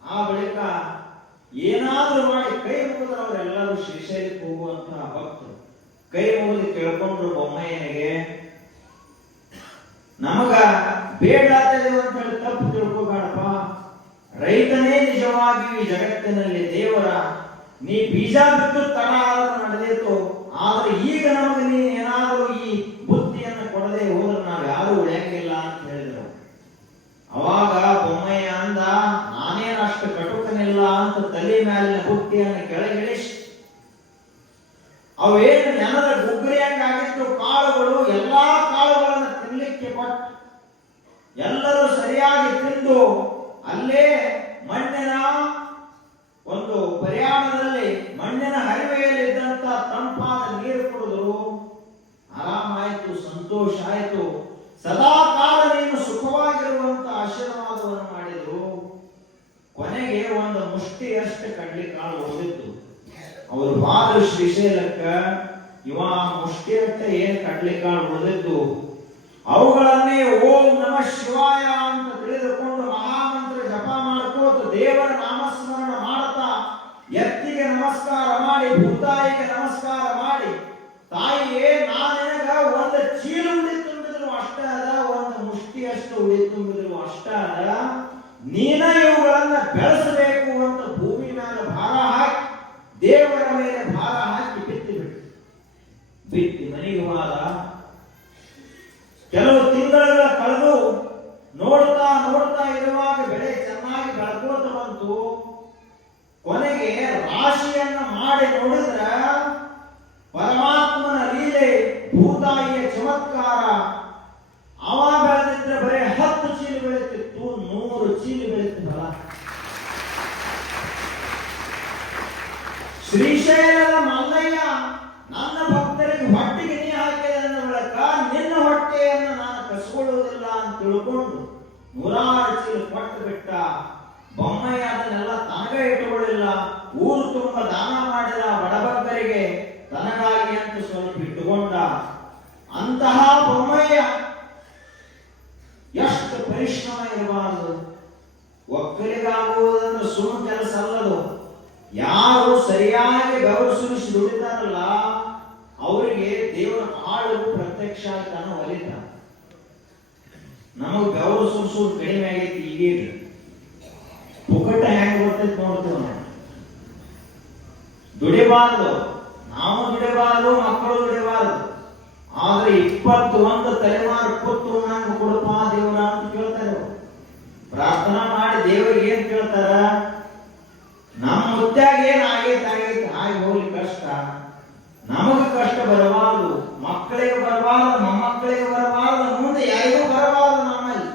ಆ ಬಳಿಕ ಏನಾದ್ರೂ ಮಾಡಿ ಕೈ ಮುಗಿದ್ರೆ ಅವರೆಲ್ಲರೂ ಶ್ರೀಶೈಲಕ್ಕೆ ಹೋಗುವಂತಹ ಭಕ್ತರು ಕೈ ಮುಗಿದು ಕೇಳ್ಕೊಂಡ್ರು ಬೊಮ್ಮಯ್ಯನಿಗೆ, ನಮಗ ಬೇಡಾಗ್ತದೇವ ಅಂತ ಹೇಳಿ ತಪ್ಪು ತಿಳ್ಕೋಬೇಡಪ್ಪ. ರೈತನೇ ನಿಜವಾಗಿ ಈ ಜಗತ್ತಿನಲ್ಲಿ ದೇವರ. ನೀ ಬೀಜ ಬಿಟ್ಟು ತಡ ನಡೆದಿತ್ತು, ಆದ್ರೆ ಈಗ ನಮಗೆ ನೀನು ಏನಾದರೂ ಈ ಬುದ್ಧಿಯನ್ನು ಕೊಡದೆ ಹೋದ್ರೆ ನಾವು ಯಾರು ಉಳಿಯಂಗಿಲ್ಲ ಅಂತ ಹೇಳಿದ್ರು. ಅವಾಗ ಬೊಮ್ಮಯ್ಯ ಅಂದ, ನಾನೇನು ಅಷ್ಟು ಕಟುಕನಿಲ್ಲ ಅಂತ ತಲೆ ಮೇಲಿನ ಬುದ್ಧಿಯನ್ನು ಕೆಳಗಿಳಿಸಿ ಅವೇನು ನೆಲದ ಗುಗ್ರಿಯಂಗಾಗಿತ್ತು ಕಾಳುಗಳು, ಎಲ್ಲಾ ಕಾಳುಗಳನ್ನು ತಿನ್ಲಿಕ್ಕೆ ಕೊಟ್ಟು ಎಲ್ಲರೂ ಸರಿಯಾಗಿ ತಿಂದು ಅಲ್ಲೇ ಮಣ್ಣಿನ ಒಂದು ಪ್ರಯಾಣದಲ್ಲಿ ಮಣ್ಣಿನ ಹರಿವೆಯಲ್ಲಿದ್ದಂತ ತಂಪಾದ ನೀರು ಕುಡಿದ್ರು. ಆರಾಮಾಯ್ತು, ಸಂತೋಷ ಆಯ್ತು. ಸದಾ ಕಾಲ ನೀನು ಸುಖವಾಗಿರುವಂತ ಆಶೀರ್ವಾದವನ್ನು ಮಾಡಿದ್ರು. ಕೊನೆಗೆ ಒಂದು ಮುಷ್ಟಿಯಷ್ಟು ಕಡ್ಲಿಕಾಳು ಉಳಿದಿತ್ತು. ಅವರು ಬಾದ್ರು ಶ್ರೀಶೈಲಕ್ಕ, ಇವ ಮುಷ್ಟಿಯಷ್ಟ ಏನ್ ಕಡ್ಲಿಕಾಳು ಉಳಿದಿದ್ದು ಅವುಗಳನ್ನೇ ಓಂ ನಮಃ ಶಿವಾಯ ಅಂತ ತಿಳಿದುಕೊಂಡು ಮಹಾಮಂತ್ರ ಜಪ ಮಾಡ್ಕೋತ ದೇವರ ನಾಮಸ್ಮರಣ ಮಾಡ್ತಾ ಎತ್ತಿಗೆ ನಮಸ್ಕಾರ ಮಾಡಿ, ಭೂತಾಯಿಗೆ ನಮಸ್ಕಾರ ಮಾಡಿ, ತಾಯಿಯೇ ನಾನೆನಗ ಒಂದು ಚೀಲ ಉಳಿ ತುಂಬಿದ್ರು ಅಷ್ಟ ಅದ, ಒಂದು ಮುಷ್ಟಿಯಷ್ಟು ಉಳಿ ತುಂಬಿದ್ರು ಅಷ್ಟ ಅದ, ನೀನ ಇವುಗಳನ್ನ ಬೆಳೆಸಬೇಕು ಅಂತ ಭೂಮಿ ಮೇಲೆ ಭಾರ ಹಾಕಿ ದೇವರ ಮೇಲೆ ಭಾರ ಹಾಕಿ ಬಿತ್ತಿ ಮನೆಗೆ ಹೋದ. ಕೆಲವು ತಿಂಗಳ ಕಳೆದು ನೋಡ್ತಾ ನೋಡ್ತಾ ಇರುವಾಗ ಬೆಳೆ ಚೆನ್ನಾಗಿ ಬೆಳ್ಕೋತ ಬಂತು. ಕೊನೆಗೆ ರಾಶಿಯನ್ನ ಮಾಡಿ ನೋಡಿದ್ರ ಪರಮಾತ್ಮನ ಲೀಲೆ, ಭೂತಾಯಿಯ ಚಮತ್ಕಾರ. ಅವ ಬೆಳೆದಿದ್ರೆ ಬರೀ 10 ಚೀಲ ಬೆಳೆತಿತ್ತು, 100 ಚೀಲ ಬೆಳೆತಿದ್ದಲ್ಲ. ಶ್ರೀಶೈಲದ ಮಲ್ಲಯ್ಯ ನನ್ನ ಭಕ್ತರಿಗೆ ಹೊಟ್ಟೆಗೆ ನೀ ಹಾಕಿದ ಮೂಲಕ ನಿನ್ನ ಹೊಟ್ಟೆಯನ್ನು ನಾನು ಕಸ್ಕೊಳ್ಳುವುದಿಲ್ಲ ಅಂತ ತಿಳ್ಕೊಂಡು 100 ಚೀಲ ಕೊಟ್ಟು ಬಿಟ್ಟ. ಬೊಮ್ಮಯ್ಯ ಅದನ್ನೆಲ್ಲ ತನಗ ಇಟ್ಟುಕೊಳ್ಳಿಲ್ಲ, ಊರು ತುಂಬ ದಾನ ಮಾಡಿದ ಬಡಬಗ್ಗರಿಗೆ, ತನಗಾಗಿ ಅಂತ ಸ್ವಲ್ಪ ಇಟ್ಟುಕೊಂಡ. ಅಂತಹ ಬೊಮ್ಮಯ್ಯ ಎಷ್ಟು ಪರಿಶ್ರಮ ಇರಬಾರದು. ಒಕ್ಕಲಿಗಾಗುವುದಂದ್ರೆ ಸುಮ್ಮ ಕೆಲಸ ಅಲ್ಲದು. ಯಾರು ಸರಿಯಾಗಿ ಬೆವರು ಸುರಿಸಿ ದುಡಿತಾರಲ್ಲ ಅವರಿಗೆ ದೇವರ ಆಳು ಪ್ರತ್ಯಕ್ಷ ತಾನು ಒಲಿತ. ನಮಗ್ ಬೆವರು ಸುರಿಸೋದು ಕಡಿಮೆ ಆಗೈತಿ. ಈಗೀಗ ಪುಕಟ ಹೆಂಗ್ ಬರ್ತೈತಿ ನೋಡ್ತೇವೆ ನಾವು. ದುಡಿಬಾರದು, ನಾವು ದುಡಿಬಾರದು, ಮಕ್ಕಳು ದುಡಿಬಾರದು. ಆದ್ರೆ 21 ತಲೆಮಾರು ಕೊತ್ತು ನಂಗೆ ಕೊಡಪ್ಪ ದೇವರ ಅಂತ ಕೇಳ್ತಾರೆ. ಪ್ರಾರ್ಥನಾ ಮಾಡಿ ದೇವರಿಗೆ ಏನ್ ಕೇಳ್ತಾರ? ನಮ್ಮ ಮುತ್ಯಾಗ ಏನ್ ಆಗೈತೆ ಆಗಿ ಹೋಗ್ಲಿ ಕಷ್ಟ, ನಮಗ ಕಷ್ಟ ಬರಬಾರದು, ಮಕ್ಕಳಿಗೆ ಬರಬಾರದು, ಮೊಮ್ಮಕ್ಕಳಿಗೆ ಬರಬಾರದು, ಮುಂದೆ ಯಾರಿಗೂ ಬರಬಾರದು ನಮ್ಮಲ್ಲಿ.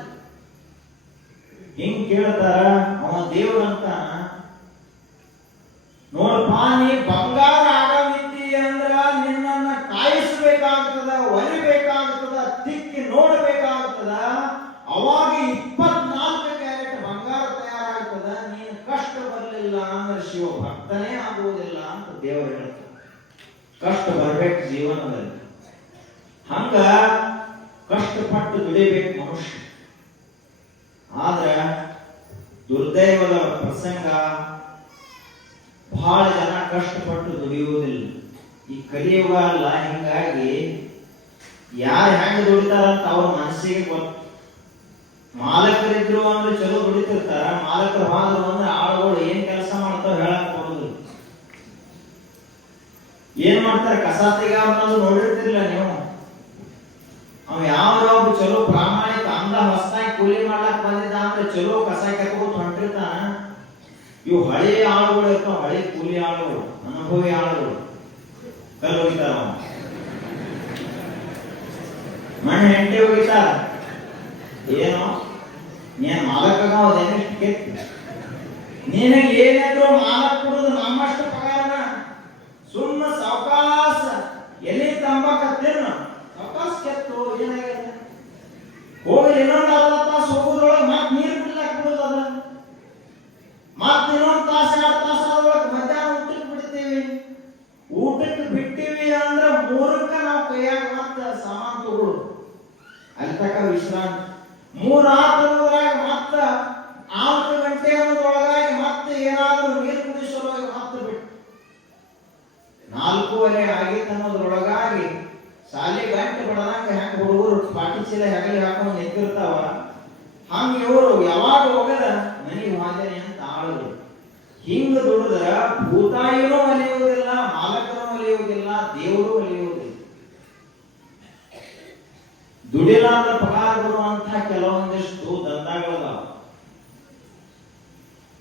ಹಿಂಗ್ ಕೇಳ್ತಾರ. ಅವ ದೇವ್ರಂತ ನೋಡಪ್ಪ, ನೀ ಬಂಗಾರ ಆಗಮಿದ್ದಿ ಅಂದ್ರ ನಿನ್ನನ್ನ ಕಾಯಿಸ್ಬೇಕಾಗ್ತದ, ಒಲಿಬೇಕಾಗ್ತದ, ತಿಕ್ಕಿ ನೋಡಬೇಕಾಗ್ತದ. ಅವಾಗ 24 ಕ್ಯಾರೆಟ್ ಬಂಗಾರ ತಯಾರಾಗ್ತದ. ನೀನು ಕಷ್ಟ ಬರಲಿಲ್ಲ ಅಂದ್ರೆ ಶಿವ ಭಕ್ತನೇ ಆಗುವುದಿಲ್ಲ ಅಂತ ದೇವರು ಹೇಳ್ತಾರೆ. ಕಷ್ಟ ಬರ್ಬೇಕು ಜೀವನದಲ್ಲಿ. ಹಂಗ ಕಷ್ಟಪಟ್ಟು ದುಡಿಬೇಕು ಮನುಷ್ಯ. ಆದ್ರೆ ದುರ್ದೈವದ ಪ್ರಸಂಗ, ಬಹಳ ಜನ ಕಷ್ಟಪಟ್ಟು ದುಡಿಯುವುದಿಲ್ಲ. ಈ ಕಲಿಯುಗ ಅಲ್ಲ, ಹಿಂಗಾಗಿ ಯಾರು ಹೆಂಗ್ ದುಡಿತಾರಂತ ಅವ್ರ ಮನಸ್ಸಿಗೆ ಗೊತ್ತು. ಮಾಲಕರಿದ್ರು ಅಂದ್ರೆ ಚಲೋ ದುಡಿತಿರ್ತಾರ, ಮಾಲಕರು ಹೋದ್ರು ಅಂದ್ರೆ ಆಳುಗಳು ಏನ್ ಕೆಲಸ ಮಾಡ್ತಾವ ಹೇಳಕ್ ಬರುದಿಲ್ಲ. ಏನ್ ಮಾಡ್ತಾರೆ? ಕಸ ತೆಗೆಯೋದು ನೋಡಿರ್ತಿರ್ಲಿಲ್ಲ ನೀವು? ಅವ್ ಯಾವ್ದೊಬ್ಬ ಚಲೋ ಪ್ರಾಮಾಣಿಕ ಅಂದ ಹೊಸದಾಗಿ ಕೂಲಿ ಮಾಡ್ಲಾಕ್ ಬಂದಿದ್ದ ಅಂದ್ರೆ ಚಲೋ ಕಸ ಕೆತ್ಕೋತ ಹೊಂಟಿರ್ತಾನ. ಇವು ಹಳೆ ಆಳುಗಳು ಇರ್ತಾವ, ಹಳೆ ಕೂಲಿ ಆಳುಗಳು, ಅನುಭವಿ ಆಳುಗಳು. ಕಲ್ಲು ಹೋಗಿತಾರ, ಮಣ್ಣು ಹೆಂಟೆ ಹೋಗಿತಾರ. ಏನೋ ನೀನ್ ಮಾಲಕಗ ಅದೇನಿಷ್ಟು ಕೆತ್ತಿ ನಿನಗೆ ಏನಾದ್ರು ಮಾಲಕ್ ಕೊಡುದು ನಮ್ಮಷ್ಟು ಪಗಾರನ ಸುಮ್ಮ ಸಾವಕಾಶ ಎಲ್ಲಿ ತಂಬಾಕತ್ತೇನು ಸಾವಕಾಶ ಕೆತ್ತು ಏನಾಗಿದೆ ಹೋಗಿ ಇನ್ನೊಂದು ಅರ್ಧ ತಾಸು ಹೋಗೋದ್ರೊಳಗೆ ಮತ್ತೆ ನೀರು ಬಿಡ್ಲಾಕ್ ಬಿಡುದು ಅದ ಮತ್ತೆ ಇನ್ನೊಂದು ತಾಸು 2 ತಾಸು ಆದ್ರೊಳಗೆ ಮಧ್ಯಾಹ್ನ ಊಟಕ್ಕೆ ಬಿಡ್ತೀವಿ ಊಟಕ್ಕೆ ಬಿಟ್ಟಿವಿ ಅಂದ್ರೆ 3ಕ್ಕ ನಾವು ಕೈಯಾಗ ಮತ್ತೆ ಸಾಮಾನು ತಗೊಳ್ಳೋದು ಅಲ್ಲಿ ತಕ್ಕ ವಿಶ್ರಾಂತಿ 3 ಆತದ್ರಾಗ ಮತ್ತೆ 4 ಗಂಟೆ ಅನ್ನೋದ್ರೊಳಗಾಗಿ ಮತ್ತೆ ಏನಾದರೂ ನೀರು ಕುಡಿಸೋದ್ರೊಳಗೆ ಮತ್ತೆ ಬಿಟ್ಟು 4:30 ಆಗಿತ್ತು ಅನ್ನೋದ್ರೊಳಗಾಗಿ ಶಾಲೆ ಗಂಟೆ ಬಡದಂಗ ಹೆಂಗ ಹುಡುಗರು ಪಾಟಿ ಚೀಲ ಹೆಗಲಿ ಹಾಕೊಂಡು ನಿಂತಿರ್ತಾವ ಹಂಗ ಇವರು ಯಾವಾಗ ಹೋಗದ ಮನೆಗೆ ಹೋದೇನೆ ಅಂತ ಆಳುದು ಹಿಂಗ ದುಡಿದ್ರ ಭೂತಾಯಿನೂ ಒಲಿಯುವುದಿಲ್ಲ ಮಾಲಕನೂ ಒಲಿಯುವುದಿಲ್ಲ ದೇವರು ಒಲಿಯುವುದಿಲ್ಲ ದುಡಿಲಾದ ಪಗಾರ ಬರುವಂತಹ ಕೆಲವೊಂದಿಷ್ಟು ದಂಧಗಳದಾವ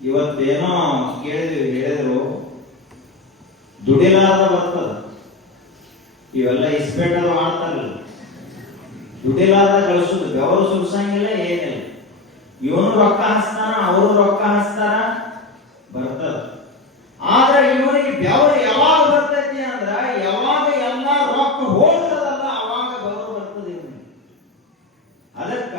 ಇವತ್ತೇನೋ ಕೇಳಿದ್ವಿ ಹೇಳಿದ್ರು ದುಡಿಲಾದ ಬರ್ತದ ಇವೆಲ್ಲ ಇಸ್ಪೇಟರು ಮಾಡ್ತಾರಲ್ಲ ದುಡಿಲಾದ ಗಳಿಸುದು ಬೆವರು ಸುರಿಸಂಗಿಲ್ಲ ಏನಿಲ್ಲ ಇವನು ರೊಕ್ಕ ಹಚ್ತಾನ ಅವರು ರೊಕ್ಕ ಹಚ್ತಾರ ಬರ್ತದ ಆದ್ರೆ ಇವನಿಗೆ ಬೆವರು ಯಾವಾಗ ಬರ್ತೈತಿ ಅಂದ್ರ ಯಾವಾಗ ಎಲ್ಲ ರೊಕ್ಕ ಹೋಗ್ತದಲ್ಲ ಅವಾಗ ಬೆವರು ಬರ್ತದೆ ಇವನಿಗೆ ಅದಕ್ಕ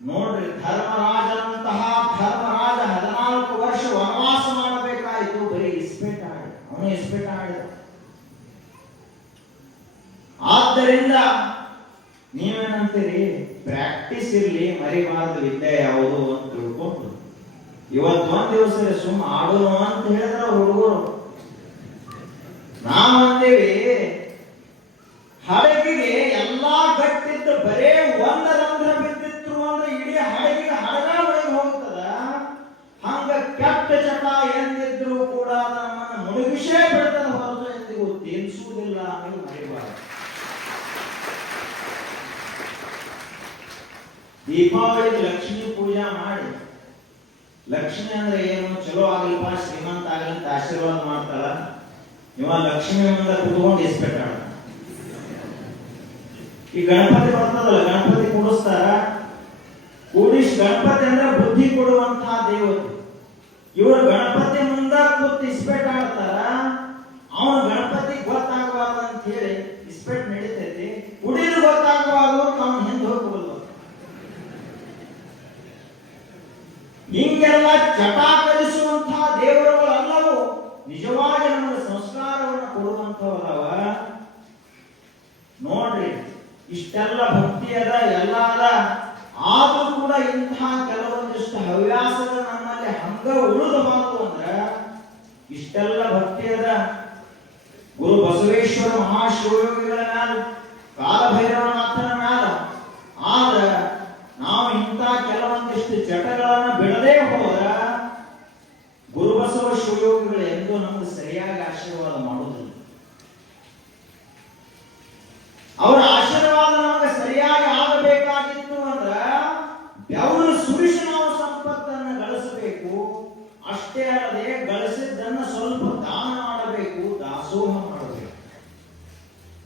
ನೋಡ್ರಿ ಧರ್ಮರಾಜನಂತಹ ಧರ್ಮರಾಜ 14 ವರ್ಷ ವನವಾಸ ಮಾಡಬೇಕಾಯಿತು ಬರೀ ಇಸ್ಪೇಟ ಆಡಿ ಅವನು ಇಸ್ಪೇಟ ಆಡಿದ ಆದ್ದರಿಂದ ನೀವೇನಂತೀರಿ ಪ್ರಾಕ್ಟೀಸ್ ಇರ್ಲಿ ಮರಿಬಾರದು ವಿದ್ಯೆ ಯಾವುದು ಅಂತ ತಿಳ್ಕೊಂಡು ಇವತ್ತು ಒಂದ್ ದಿವಸ ಸುಮ್ಮ ಆಡೋನು ಅಂತ ಹೇಳಿದ್ರ ಹುಡುಗರು ನಾವಂತೇವಿ ಹಡಗಿಗೆ ಎಲ್ಲಾ ಗಟ್ಟಿದ್ದ ಬರೇ ಒಂದ ರಂಧ್ರ ಬಿದ್ದಿತ್ತು ಅಂದ್ರೆ ಇಡೀ ಹಡಗಿಗೆ ಹಡಗ ಒಳಗೆ ಹೋಗ್ತದ ಹಂಗ ಕೆಟ್ಟ ಚಟ ಎಂದಿದ್ರು ಕೂಡ ನಮ್ಮನ್ನ ಮುಳುಗಿಸೇ ಬಿಡ್ತದ ಹೊರತು ಎಂದಿಗೂ ತೇಲ್ಸುವುದಿಲ್ಲ ಅನ್ನೋದು ಮರಿಬಾರದು ದೀಪಾವಳಿಗೆ ಲಕ್ಷ್ಮೀ ಪೂಜಾ ಮಾಡಿ ಲಕ್ಷ್ಮಿ ಅಂದ್ರೆ ಏನು ಚಲೋ ಆಗಲಿಪ್ಪ ಶ್ರೀಮಂತ ಆಗಲಿ ಅಂತ ಆಶೀರ್ವಾದ ಮಾಡ್ತಾರ ಇವ ಲಕ್ಷ್ಮಿ ಮುಂದೆ ಕುತ್ಕೊಂಡು ಇಸ್ಪೆಟ್ ಆಡ ಈ ಗಣಪತಿ ಬರ್ತದಲ್ಲ ಗಣಪತಿ ಕೂಡಿಸ್ತಾರ ಕೂಡಿಸಿ ಗಣಪತಿ ಅಂದ್ರೆ ಬುದ್ಧಿ ಕೊಡುವಂತಹ ದೇವತೆ ಇವರು ಗಣಪತಿ ಮುಂದ ಕೂತ್ ಇಸ್ಪೆಟ್ ಆಡ್ತಾರ ಅವನು ಗಣಪತಿ ಗೊತ್ತಾಗಬಾರ್ದು ಅಂತ ಹೇಳಿ ಇಸ್ಪೆಟ್ ನಡೀತೈತಿ ಕುಡಿದು ಗೊತ್ತಾಗಬಾರ್ದು ಅಂತ ಅವನು ಹಿಂದೆ ಹೋಗ್ಬೋದು ಹಿಂಗೆಲ್ಲ ಚಟ ಕಲಿಸುವಂತಹ ದೇವರುಗಳೆಲ್ಲವೂ ನಿಜವಾಗಿ ನಮಗೆ ಸಂಸ್ಕಾರವನ್ನು ಕೊಡುವಂತವರವ ನೋಡ್ರಿ ಇಷ್ಟೆಲ್ಲ ಭಕ್ತಿ ಅದ ಎಲ್ಲ ಅದ ಆದ್ರೂ ಕೂಡ ಇಂತಹ ಕೆಲವೊಂದಿಷ್ಟು ಹವ್ಯಾಸಗಳು ನಮ್ಮಲ್ಲಿ ಹಂಗ ಉಳಿದು ಮಾತು ಅಂದ್ರ ಇಷ್ಟೆಲ್ಲ ಭಕ್ತಿ ಅದ ಗುರು ಬಸವೇಶ್ವರ ಮಹಾಶಿವಯೋಗಿಗಳ ಮ್ಯಾಲ ಕಾಲಭೈರವನಾಥನ ಮ್ಯಾಲ ಆದ್ರ ನಾವು ಇಂಥ ಕೆಲವೊಂದಿಷ್ಟು ಚಟಗಳನ್ನ ಬಿಡದೇ ಹೋದ್ರ ಗುರುಬಸವ ಶಿವಯೋಗಿಗಳು ಎಂದೂ ನಮ್ಗೆ ಸರಿಯಾಗಿ ಆಶೀರ್ವಾದ ಮಾಡುವುದಿಲ್ಲ ಅವರ ಆಶೀರ್ವಾದ ನಮಗೆ ಸರಿಯಾಗಿ ಆಗಬೇಕಾಗಿತ್ತು ಅಂದ್ರ ಬೆವರು ಸುರಿಸಿ ನಾವು ಸಂಪತ್ತನ್ನು ಗಳಿಸಬೇಕು ಅಷ್ಟೇ ಅಲ್ಲದೆ ಗಳಿಸಿದ್ದನ್ನ ಸ್ವಲ್ಪ ದಾನ ಮಾಡಬೇಕು ದಾಸೋಹ ಮಾಡಬೇಕು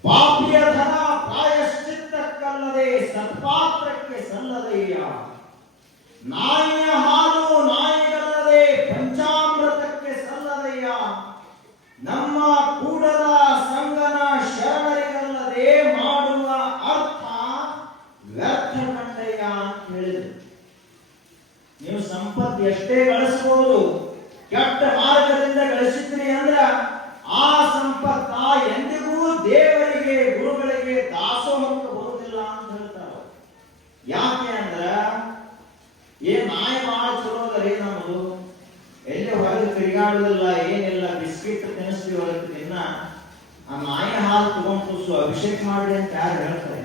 ಪಾಪಿಯ ಧನ ಪ್ರಾಯಶ್ಚಿತ್ತಕ್ಕಲ್ಲದೆ ಸತ್ಪಾತ್ರಕ್ಕೆ ಸಲ್ಲದೆಯ ನಾಯಿಯ ಹಾಲು ನಾಯಿಗಲ್ಲದೆ ಪಂಚಾಮೃತಕ್ಕೆ ಸಲ್ಲದೆಯ ನಮ್ಮ ಕೂಡದ ಸಂಗನ ಶರಣರಿಗಲ್ಲದೆ ಮಾಡುವ ಅರ್ಥ ವ್ಯರ್ಥ ಕಂಡಯ್ಯ ಅಂತ ಹೇಳಿದ್ರು ನೀವು ಸಂಪತ್ತು ಎಷ್ಟೇ ಗಳಿಸಬಹುದು ಕೆಟ್ಟ ಮಾರ್ಗದಿಂದ ಗಳಿಸಿದ್ರಿ ಅಂದ್ರ ಆ ಸಂಪತ್ತ ಎಂದಿಗೂ ದೇವರಿಗೆ ಗುರುಗಳಿಗೆ ದಾಸೋಹಕ್ಕೆ ಬರುವುದಿಲ್ಲ ಅಂತ ಹೇಳ್ತಾರೆ ಯಾಕೆ ಅಂದ್ರ ನಾಯಿ ಬಹಳ ಚಲೋ ಅದರಿ ನಮ್ಮದು ಎಲ್ಲಿ ಹೊರಗೆ ತಿರುಗಾಡುದಿಲ್ಲ ಏನಿಲ್ಲ ಬಿಸ್ಕಿಟ್ ತಿನ್ನಿಸ್ತೀವಿ ಹೊರಗೆ ತಿನ್ನ ಆ ನಾಯಿ ಹಾಲು ತಗೊಂಡು ಕೂಸು ಅಭಿಷೇಕ ಮಾಡಿ ಅಂತ ಯಾರು ಹೇಳ್ತಾರೆ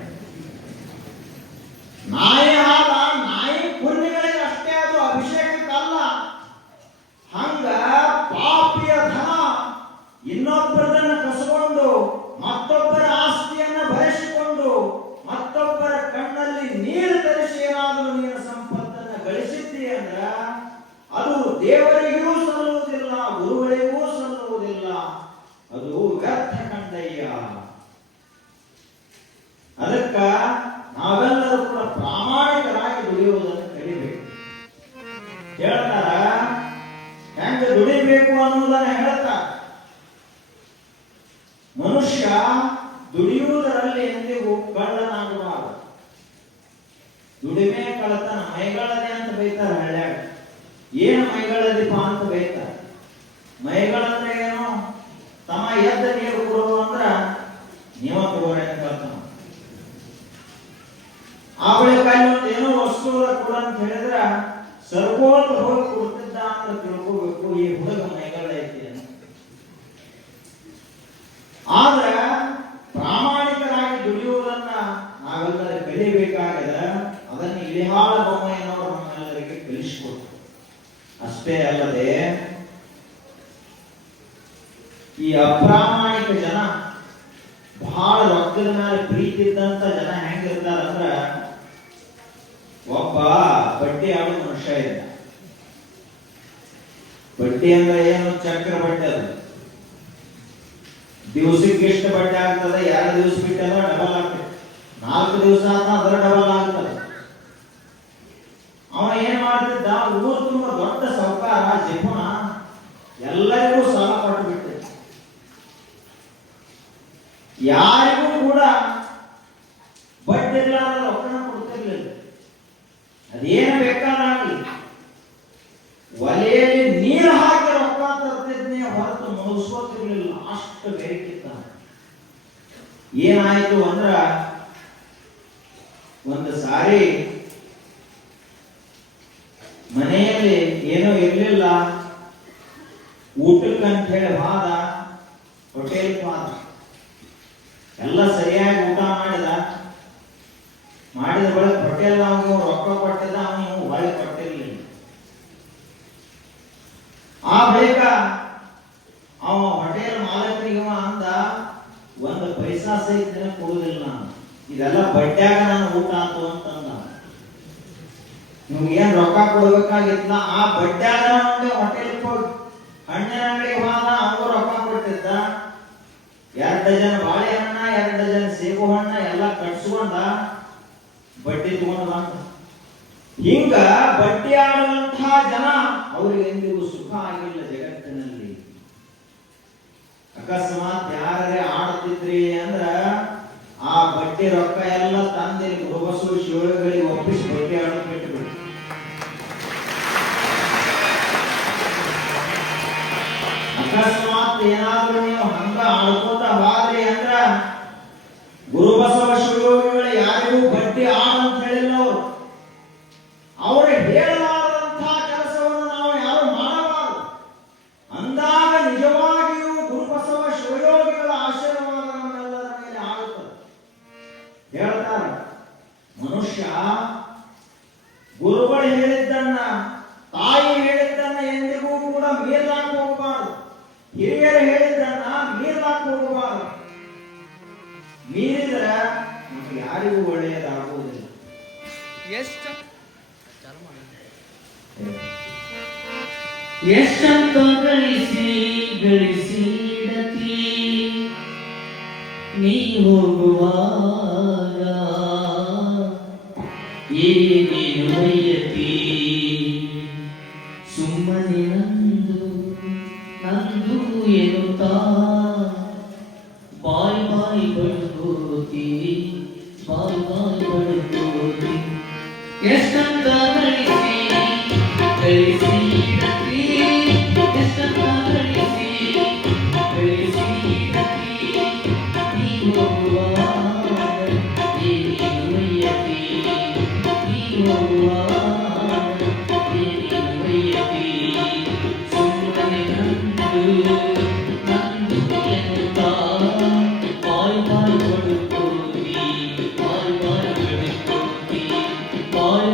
ನಾಯಿ ಹಾಲ ನಾಯಿ ಪುಣ್ಯಗಳಿಗೆ ಅಷ್ಟೇ ಅದು ಅಭಿಷೇಕಕ್ಕಲ್ಲ ಹಂಗ ಪಾಪಿಯ ಧನ ಇನ್ನೊಬ್ಬರದನ್ನ ಕಸಕೊಂಡು ಮತ್ತೊಬ್ಬರ ಆಸ್ತಿಯನ್ನ ಬರೆಸಿಕೊಂಡು ಮತ್ತೊಬ್ಬರ ಕಣ್ಣಲ್ಲಿ ನೀರು ತರಿಸಿ ಏನಾದರೂ ನೀನು ಸಂಪತ್ತನ್ನ ಗಳಿಸಿದ್ದಿ ಅಂದ್ರ ಅದು ದೇವರಿಗೂ ಸಲ್ಲುವುದಿಲ್ಲ ಗುರುಗಳಿಗೂ ಸಲ್ಲುವುದಿಲ್ಲ ಅದು ವ್ಯರ್ಥ ಕಂಡಯ್ಯ ಆ ಬಳಿಕ ಅಲ್ಲಿ ಏನೋ ವಸ್ತು ಕೊಡ ಅಂತ ಹೇಳಿದ್ರ ಸರ್ಕೋತ ಹೋಗಿ ಕೊಡ್ತಿದ್ದ ಅಂತ ತಿಳ್ಕೋಬೇಕು ಈ ಹುಡುಗ ಮೈಗಳ ಐತಿ ಅಂತ. ಆದ್ರ ಪ್ರಾಮಾಣಿಕರಾಗಿ ದುಡಿಯುವುದನ್ನ ನಾವೆಲ್ಲರೂ ಕಲಿಬೇಕಾಗದ. ಅದನ್ನು ಇಳಿಹಾಳ ಬೊಮ್ಮೆಯನ್ನವರು ನಮ್ಮೆಲ್ಲರಿಗೆ ಕಲಿಸಿಕೊಟ್ರು. ಅಷ್ಟೇ ಅಲ್ಲದೆ ಈ ಅಪ್ರಾಮಾಣಿಕ ಜನ, ಬಹಳ ರೊಕ್ಕದ ಮೇಲೆ ಪ್ರೀತಿ ಇದ್ದಂತ ಜನ ಹೆಂಗಿರ್ತಾರಂದ್ರ, ಒಬ್ಬ ಬಡ್ಡಿ ಆಡೋ ಮನುಷ್ಯ ಇದ್ದ. ಬಡ್ಡಿ ಅಂದ್ರೆ ಏನು? ಚಕ್ರ ಬಡ್ಡಿ. ಅದು ದಿವಸಕ್ಕೆ ಎಷ್ಟು ಬಡ್ಡಿ ಆಗ್ತದೆ? 2 ದಿವಸ ಬಿಟ್ಟಲ್ಲ ಡಬಲ್ ಆಗ್ತದೆ. 4 ದಿವಸ ಆದ ಅದರ ಡಬಲ್ ಆಗ್ತದೆ. ಅವ ಏನ್ ಮಾಡ್ತಿದ್ದ? ಊರು ತುಂಬ ದೊಡ್ಡ ಸಾಹುಕಾರ ಜಿಪುಣ ಎಲ್ಲರಿಗೂ ಸಾಲ ಕೊಟ್ಟು ಬಿಟ್ಟಿದ್ದ. ಯಾರಿಗೂ ಕೂಡ ಬಡ್ಡಿ ಇಲ್ಲದ ರೊಕ್ಕನ ಕೊಡ್ತಿರ್ಲಿಲ್ಲ. ಅದೇನು ಬೇಕಾದಾಗಲಿ ಒಲೆಯಲ್ಲಿ ನೀರು ಹಾಕಿ ರೊಕ್ಕ ತರ್ತಿದ್ನೇ ಹೊರತು ಮುಗಿಸ್ಕೋತಿರ್ಲಿಲ್ಲ. ಅಷ್ಟು ಬೇಕಿತ್ತ. ಏನಾಯ್ತು ಅಂದ್ರ, ಒಂದು ಸಾರಿ ಮನೆಯಲ್ಲಿ ಏನೋ ಇರ್ಲಿಲ್ಲ, ಊಟಕ್ಕಂತ ಹೇಳಿ ಹೋದ, ಹೋಟೆಲ್ ಹೋದ. ಎಲ್ಲ ಸರಿಯಾಗಿ ಊಟ ಮಾಡಿದ ಬಳಿಕ ಹೋಟೆಲ್ ಅವನಿಗೆ ರೊಕ್ಕ ಕೊಟ್ಟಿದ್ದ, ಅವನು ಹೊಳೆ ಕೊಟ್ಟಿರ್ಲಿಲ್ಲ. ಆ ಬಳಿಕ ಅವ ಹೋಟೆಲ್ ಮಾಲಕರಿಗೆ ಅಂದ, 1 ಪೈಸಾ ಸಹಿತ ಕೊಡುವುದಿಲ್ಲ ನಾನು, ಇದೆಲ್ಲ ಬಡ್ಡ್ಯಾಗ ನಾನು ಊಟ ಆತು ಅಂತಂದ. ನಿಮ್ಗೆ ಏನ್ ರೊಕ್ಕ ಕೊಡ್ಬೇಕಾಗಿತ್ತ? ಆ ಬಡ್ಡ್ಯಾಗ ಹೋಟೆಲ್ ಹೋಗಿ ಹಣ್ಣಿನ ಅಂಗಡಿಗೆ ಹೋದ, ಅವನು ರೊಕ್ಕ ಕೊಟ್ಟಿದ್ದ. 2 ಡಜನ್ ಬಾಳೆಹಣ್ಣ, 2 ಡಜನ್ ಸೇಬು ಹಣ್ಣ ಎಲ್ಲ ಕಟ್ಸ್ಕೊಂಡ ಬಡ್ಡಿ ತಗೊಂಡ ಬಂದ. ಹಿಂಗ ಬಡ್ಡಿ ಆಡುವಂತಹ ಜನ ಅವ್ರಿಗೆ ಎಂದಿಗೂ ಸುಖ ಆಗಿಲ್ಲ ಜಗತ್ತಿನಲ್ಲಿ. ಅಕಸ್ಮಾತ್ ಯಾರೇ ಆಡ್ತಿದ್ರಿ ಅಂದ್ರ ಆ ಬಡ್ಡಿ ರೊಕ್ಕ ಎಲ್ಲ ತಂದೆ ಗೃಹಬಸು ಶಿವಗಳಿಗೆ ಒಪ್ಪಿಸಿ ಬಡ್ಡಿ ಆಡೋದು ಬಿಟ್ಟು. ಅಕಸ್ಮಾತ್ ಏನಾದ್ರೂ ನೀವು ಹಂಗ ಆಡ್ಕೋತ ಹೋದ್ರಿ ಅಂದ್ರ ಗುರುಬಸವ ಶಿವಯೋಗಿಗಳು ಯಾರಿಗೂ ಬಡ್ಡಿ ಆಡಂತ ಹೇಳಿಲ್ಲ. ಅವರು ಹೇಳಲಾರದಂತಹ ಕೆಲಸವನ್ನು ನಾವು ಯಾರು ಮಾಡಬಾರದು. ಅಂದಾಗ ನಿಜವಾಗಿಯೂ ಗುರುಬಸವ ಶಿವಯೋಗಿಗಳ ಆಶೀರ್ವಾದ ನಮ್ಮೆಲ್ಲರ ಮೇಲೆ ಆಗುತ್ತದೆ. ಹೇಳ್ತಾರೆ, ಮನುಷ್ಯ ಗುರುಗಳು ಹೇಳಿದ್ದನ್ನ, ತಾಯಿ ಹೇಳಿದ್ದನ್ನ ಎಂದಿಗೂ ಕೂಡ ಮೀರ್ಲಾಕ್ ಹೋಗಬಾರದು. ಹಿರಿಯರು ಹೇಳಿದ್ದನ್ನ ಮೀರ್ಲಾಕ್ ಹೋಗಬಾರದು. ಮೀರಿದ್ರೆ ನಮಗೆ ಯಾರಿಗೂ ಒಳ್ಳೆಯದಾಗುವುದಿಲ್ಲ. ಎಷ್ಟಂತ ಗಳಿಸಿ ಗಳಿಸಿಡತಿ ನೀ ಹೋಗುವಾಗ ಏನೇನು ಒಯ್ಯತಿ. ಸುಮ್ಮನೆ ನಂದು ಎನ್ನುತ್ತಾ ಬಾಯ್ ಬಡ್ಕೋತಿ, ಬಾಯ್ ಬಡ್ಕೋತಿ. ಎಷ್ಟಂತ ಗಳಿಸಿ ಗಳಿಸಿಡತಿ, ಎಷ್ಟಂತ ಗಳಿಸಿ ಗಳಿಸಿಡತಿ ನೀ ಹೋಗುವಾಗ ಏನೇನು ಒಯ್ಯತಿ, ನೀ ಹೋಗುವಾಗ ಏನೇನು ಒಯ್ಯತಿ. ಸುಮ್ಮನೆ ನಂದು ಎನ್ನುತ್ತಾ ಬಾಯ್ ಬಡ್ಕೋತಿ, ಬಾಯ್ ಬಡ್ಕೋತಿ, ಬಾಯ್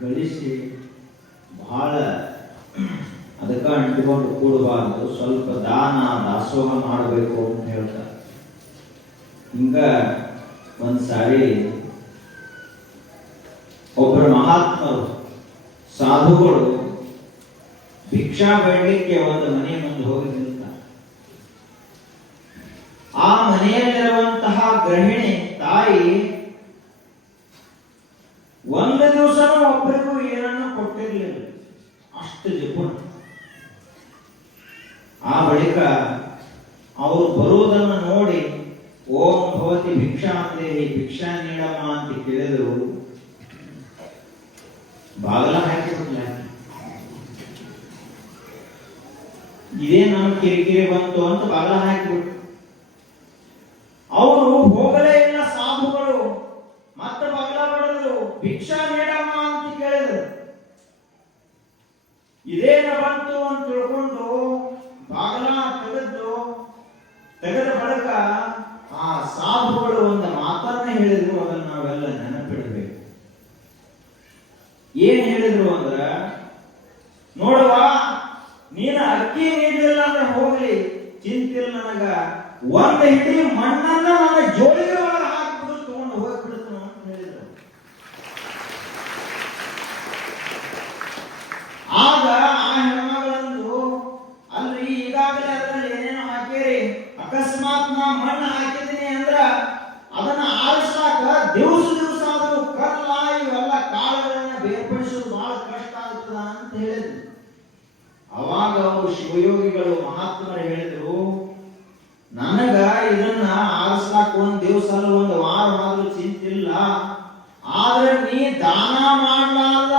ಗಳಿಸಿ ಬಹಳ ಅದಕ್ಕೆ ಅಂಟಿಕೊಂಡು ಕೂಡಬಾರದು, ಸ್ವಲ್ಪ ದಾನ ದಾಸೋಹ ಮಾಡಬೇಕು ಅಂತ ಹೇಳ್ತಾರೆ. ಹಿಂಗ ಒಂದ್ಸಾರಿ ಒಬ್ಬರು ಮಹಾತ್ಮರು ಸಾಧುಗಳು ಭಿಕ್ಷಾ ಬೇಡಲಿಕ್ಕೆ ಒಂದು ಮನೆ ಮುಂದೆ ಹೋಗಿ ನಿಲ್ತಾರೆ. ಆ ಮನೆಯಲ್ಲಿರುವಂತಹ ಗೃಹಿಣಿ ತಾಯಿ ಒಂದು ದಿವಸನೂ ಒಬ್ಬರಿಗೂ ಏನನ್ನು ಕೊಟ್ಟಿರಲಿಲ್ಲ, ಅಷ್ಟು ಜಪುಣ. ಆ ಬಳಿಕ ಅವರು ಬರುವುದನ್ನು ನೋಡಿ ಓಂ ಭವತಿ ಭಿಕ್ಷಾ ಅಂತೇಳಿ ಭಿಕ್ಷಾ ನೀಡಮ್ಮ ಅಂತ ಕೇಳಿದ್ರು. ಬಾಗಲ ಹಾಕಿಬಿಡ್ಲ, ಇದೇ ನಮ್ಮ ಕಿರಿಕಿರಿ ಬಂತು ಅಂತ ಬಾಗಲ ಹಾಕಿಬಿಟ್ಟು ಅವರು ಹೋಗಲೇ ಇಲ್ಲ. ಸಾಧುಗಳು ಮತ್ತೆ ಬಾಗಲ ಬಡಿದ್ರು, ಭಿಕ್ಷಾ ನೀಡಮ್ಮ ಅಂತ ಕೇಳಿದ್ರು. ಇದೇನ ಬಂತು ಅಂತ ತಿಳ್ಕೊಂಡು ಬಾಗಲ ತೆಗೆದ ಬಳಿಕ ಆ ಸಾಧುಗಳು ಒಂದು ಮಾತನ್ನ ಹೇಳಿದ್ರು, ಅದನ್ನ ನಾವೆಲ್ಲ ನೆನಪಿಡಬೇಕು. ಏನ್ ಹೇಳಿದ್ರು ಅಂದ್ರ, ನೋಡುವ ನೀನು ಅಕ್ಕಿ ನೀಡಲಿಲ್ಲ ಅಂದ್ರೆ ಹೋಗ್ಲಿ ಚಿಂತಿಲ್ಲ, ನನಗ ಒಂದು ಹಿಡಿ ಮಣ್ಣನ್ನ ನನ್ನ ಜೋಳಿಗೆ ಒಳಗೆ ಹಾಕ್ಬಿಡು, ತಗೊಂಡು ಹೋಗ್ಬಿಡ್ತು ಅಂತ ಹೇಳಿದ್ರು. ಆಗ ಆ ಹೆಣ್ಮಗಳಂದು, ಅಲ್ರಿ ಈಗಾಗಲೇ ಅದರಲ್ಲಿ ಏನೇನೋ ಹಾಕಿರಿ, ಅಕಸ್ಮಾತ್ ನಾ ಮಣ್ಣು ಹಾಕಿದ್ದೀನಿ ಅಂದ್ರ ಅದನ್ನ ಆರಿಸ್ಲಾಕ ದಿವಸ ಆದ್ರೂ ಕಲ್ಲ ಇವೆಲ್ಲ ಕಾಳುಗಳನ್ನ ಬೇರ್ಪಡಿಸೋದು ಬಹಳ ಕಷ್ಟ ಆಗ್ತದ ಅಂತ ಹೇಳಿದ್ರು. ಅವಾಗ ಅವರು ಶಿವಯೋಗಿಗಳು ಮಹಾತ್ಮರು ಹೇಳಿದ್ರು, ನನಗ ಇದನ್ನ ಆರಿಸ್ಲಾಕ ಒಂದ್ ದಿವಸ ಅಲ್ಲ ಒಂದು ವಾರ ಆದ್ರೂ ಚಿಂತಿಲ್ಲ, ಆದ್ರೆ ನೀ ದಾನ ಮಾಡಲಾರ್ದ,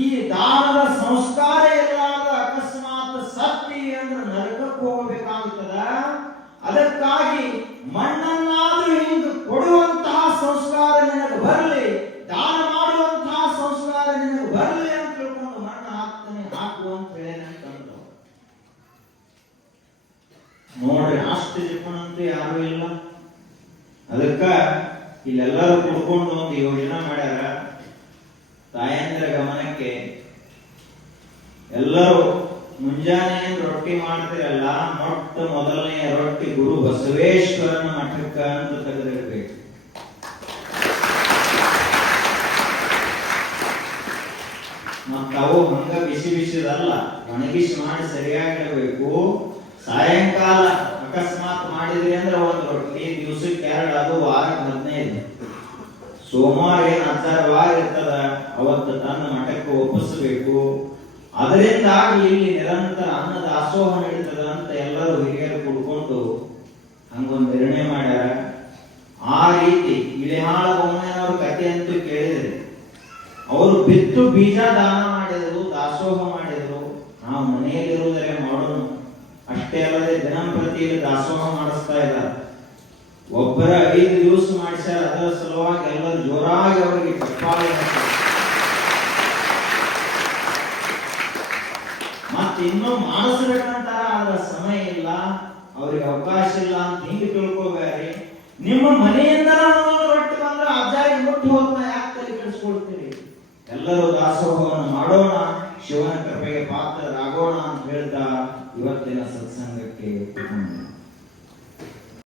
ಈ ದಾನದ ಸಂಸ್ಕಾರ ಇರಲಾರ್ದ ಅಕಸ್ಮಾತ್ ಸತ್ತಿ ಅಂದ್ರೆ ನರಕಕ್ಕೆ ಹೋಗಬೇಕಾಗುತ್ತದ. ಅದಕ್ಕಾಗಿ ಮಣ್ಣನ್ನಾದ್ರೂ ಹಿಂಗ ಕೊಡುವಂತಹ ಸಂಸ್ಕಾರ ನಿನಗೆ ಬರಲಿ, ದಾನ ಮಾಡುವಂತಹ ಸಂಸ್ಕಾರ ನಿನಗೆ ಬರಲಿ ಅಂತ ತಿಳ್ಕೊಂಡು ಮಣ್ಣು ಹಾಕ್ತಾನೆ, ಹಾಕು ಅಂತ ಹೇಳೇನಂತಂದ್ರು. ನೋಡ್ರಿ, ಅಷ್ಟು ಜೀವನಂತೂ ಯಾರು ಇಲ್ಲ. ಅದಕ್ಕ ಇಲ್ಲೆಲ್ಲರೂ ಕುಡ್ಕೊಂಡು ಒಂದು ಯೋಜನೆ ಮಾಡ್ಯಾರ. ತಾಯಂದ್ರ ಗಮನಕ್ಕೆ, ಎಲ್ಲರೂ ಮುಂಜಾನೆ ರೊಟ್ಟಿ ಮಾಡ್ತಿರಲ್ಲ, ಮೊಟ್ಟ ಮೊದಲನೆಯ ರೊಟ್ಟಿ ಗುರು ಬಸವೇಶ್ವರನ ಮಠಕ್ಕ ಅಂತ ತೆಗೆದಿರ್ಬೇಕು. ಮತ್ತವು ಹಂಗ ಬಿಸಿ ಬಿಸಿದಲ್ಲ, ಒಣಗಿಸಿ ಮಾಡಿ ಸರಿಯಾಗಿರ್ಬೇಕು. ಸಾಯಂಕಾಲ ಅಕಸ್ಮಾತ್ ಮಾಡಿದ್ರಿ ಅಂದ್ರೆ ಒಂದು ರೊಟ್ಟಿ, ದಿವಸಕ್ಕೆ 2, ಅದು ವಾರಕ್ಕೆ 15. ಸೋಮವಾರ ಏನ್ 10 ವಾರ ಇರ್ತದ, ಅವತ್ತು ತನ್ನ ಮಠಕ್ಕೆ ಒಪ್ಪಿಸಬೇಕು. ಅದರಿಂದಾಗಿ ಇಲ್ಲಿ ನಿರಂತರ ಅನ್ನ ದಾಸೋಹ ನಡೀತದ ಅಂತ ಎಲ್ಲರೂ ಹಿರಿಯರು ಕುಡ್ಕೊಂಡು ಹಂಗೊಂದು ನಿರ್ಣಯ ಮಾಡ್ಯಾರ. ಆ ರೀತಿ ಇಳಿಹಾಳ ಬೊಮ್ಮನವ್ರ ಕಥೆ ಅಂತೂ ಕೇಳಿದ್ರಿ. ಅವರು ಬಿತ್ತು ಬೀಜ ದಾನ ಮಾಡಿದರು, ದಾಸೋಹ ಮಾಡಿದರು. ನಾವು ಮನೆಯಲ್ಲಿರುವುದರೇ ಮಾಡೋಣ. ಅಷ್ಟೇ ಅಲ್ಲದೆ ದಿನಂಪ್ರತಿ ದಾಸೋಹ ಮಾಡಿಸ್ತಾ ಇದ್ದಾರೆ. ಒಬ್ಬರ 5 ದಿವಸ ಮಾಡಿಸ್ಯಾರ. ಅದರ ಸಲುವಾಗಿ ಎಲ್ಲರೂ ಜೋರಾಗಿ ಅವರಿಗೆ ಚಪ್ಪಾಳೆ ಹಾಕ್ತಾರೆ. ಮತ್ತೆ ಇನ್ನೂ ಮಾಡಿಸ್ಬೇಕಂತಾರ, ಆದ್ರೆ ಸಮಯ ಇಲ್ಲ, ಅವ್ರಿಗೆ ಅವಕಾಶ ಇಲ್ಲ ಅಂತ ಹಿಂಗೆ ತಿಳ್ಕೋಬೇಡಿ. ನಿಮ್ಮ ಮನೆಯಿಂದ ರೊಟ್ಟಿ ಬಂದ್ರೆ ಅಜ್ಜಾಗಿ ಮುಟ್ಟಿ ಹೋಗ್ತಾ ಯಾಕೆ ತಲೆ ಕೆಡಿಸ್ಕೊಳ್ತೀರಿ? ಎಲ್ಲರೂ ದಾಸೋಹವನ್ನು ಮಾಡೋಣ, ಶಿವನ ಕೃಪೆಗೆ ಪಾತ್ರರಾಗೋಣ ಅಂತ ಹೇಳ್ತಾ ಇವತ್ತಿನ ಸತ್ಸಂಗಕ್ಕೆ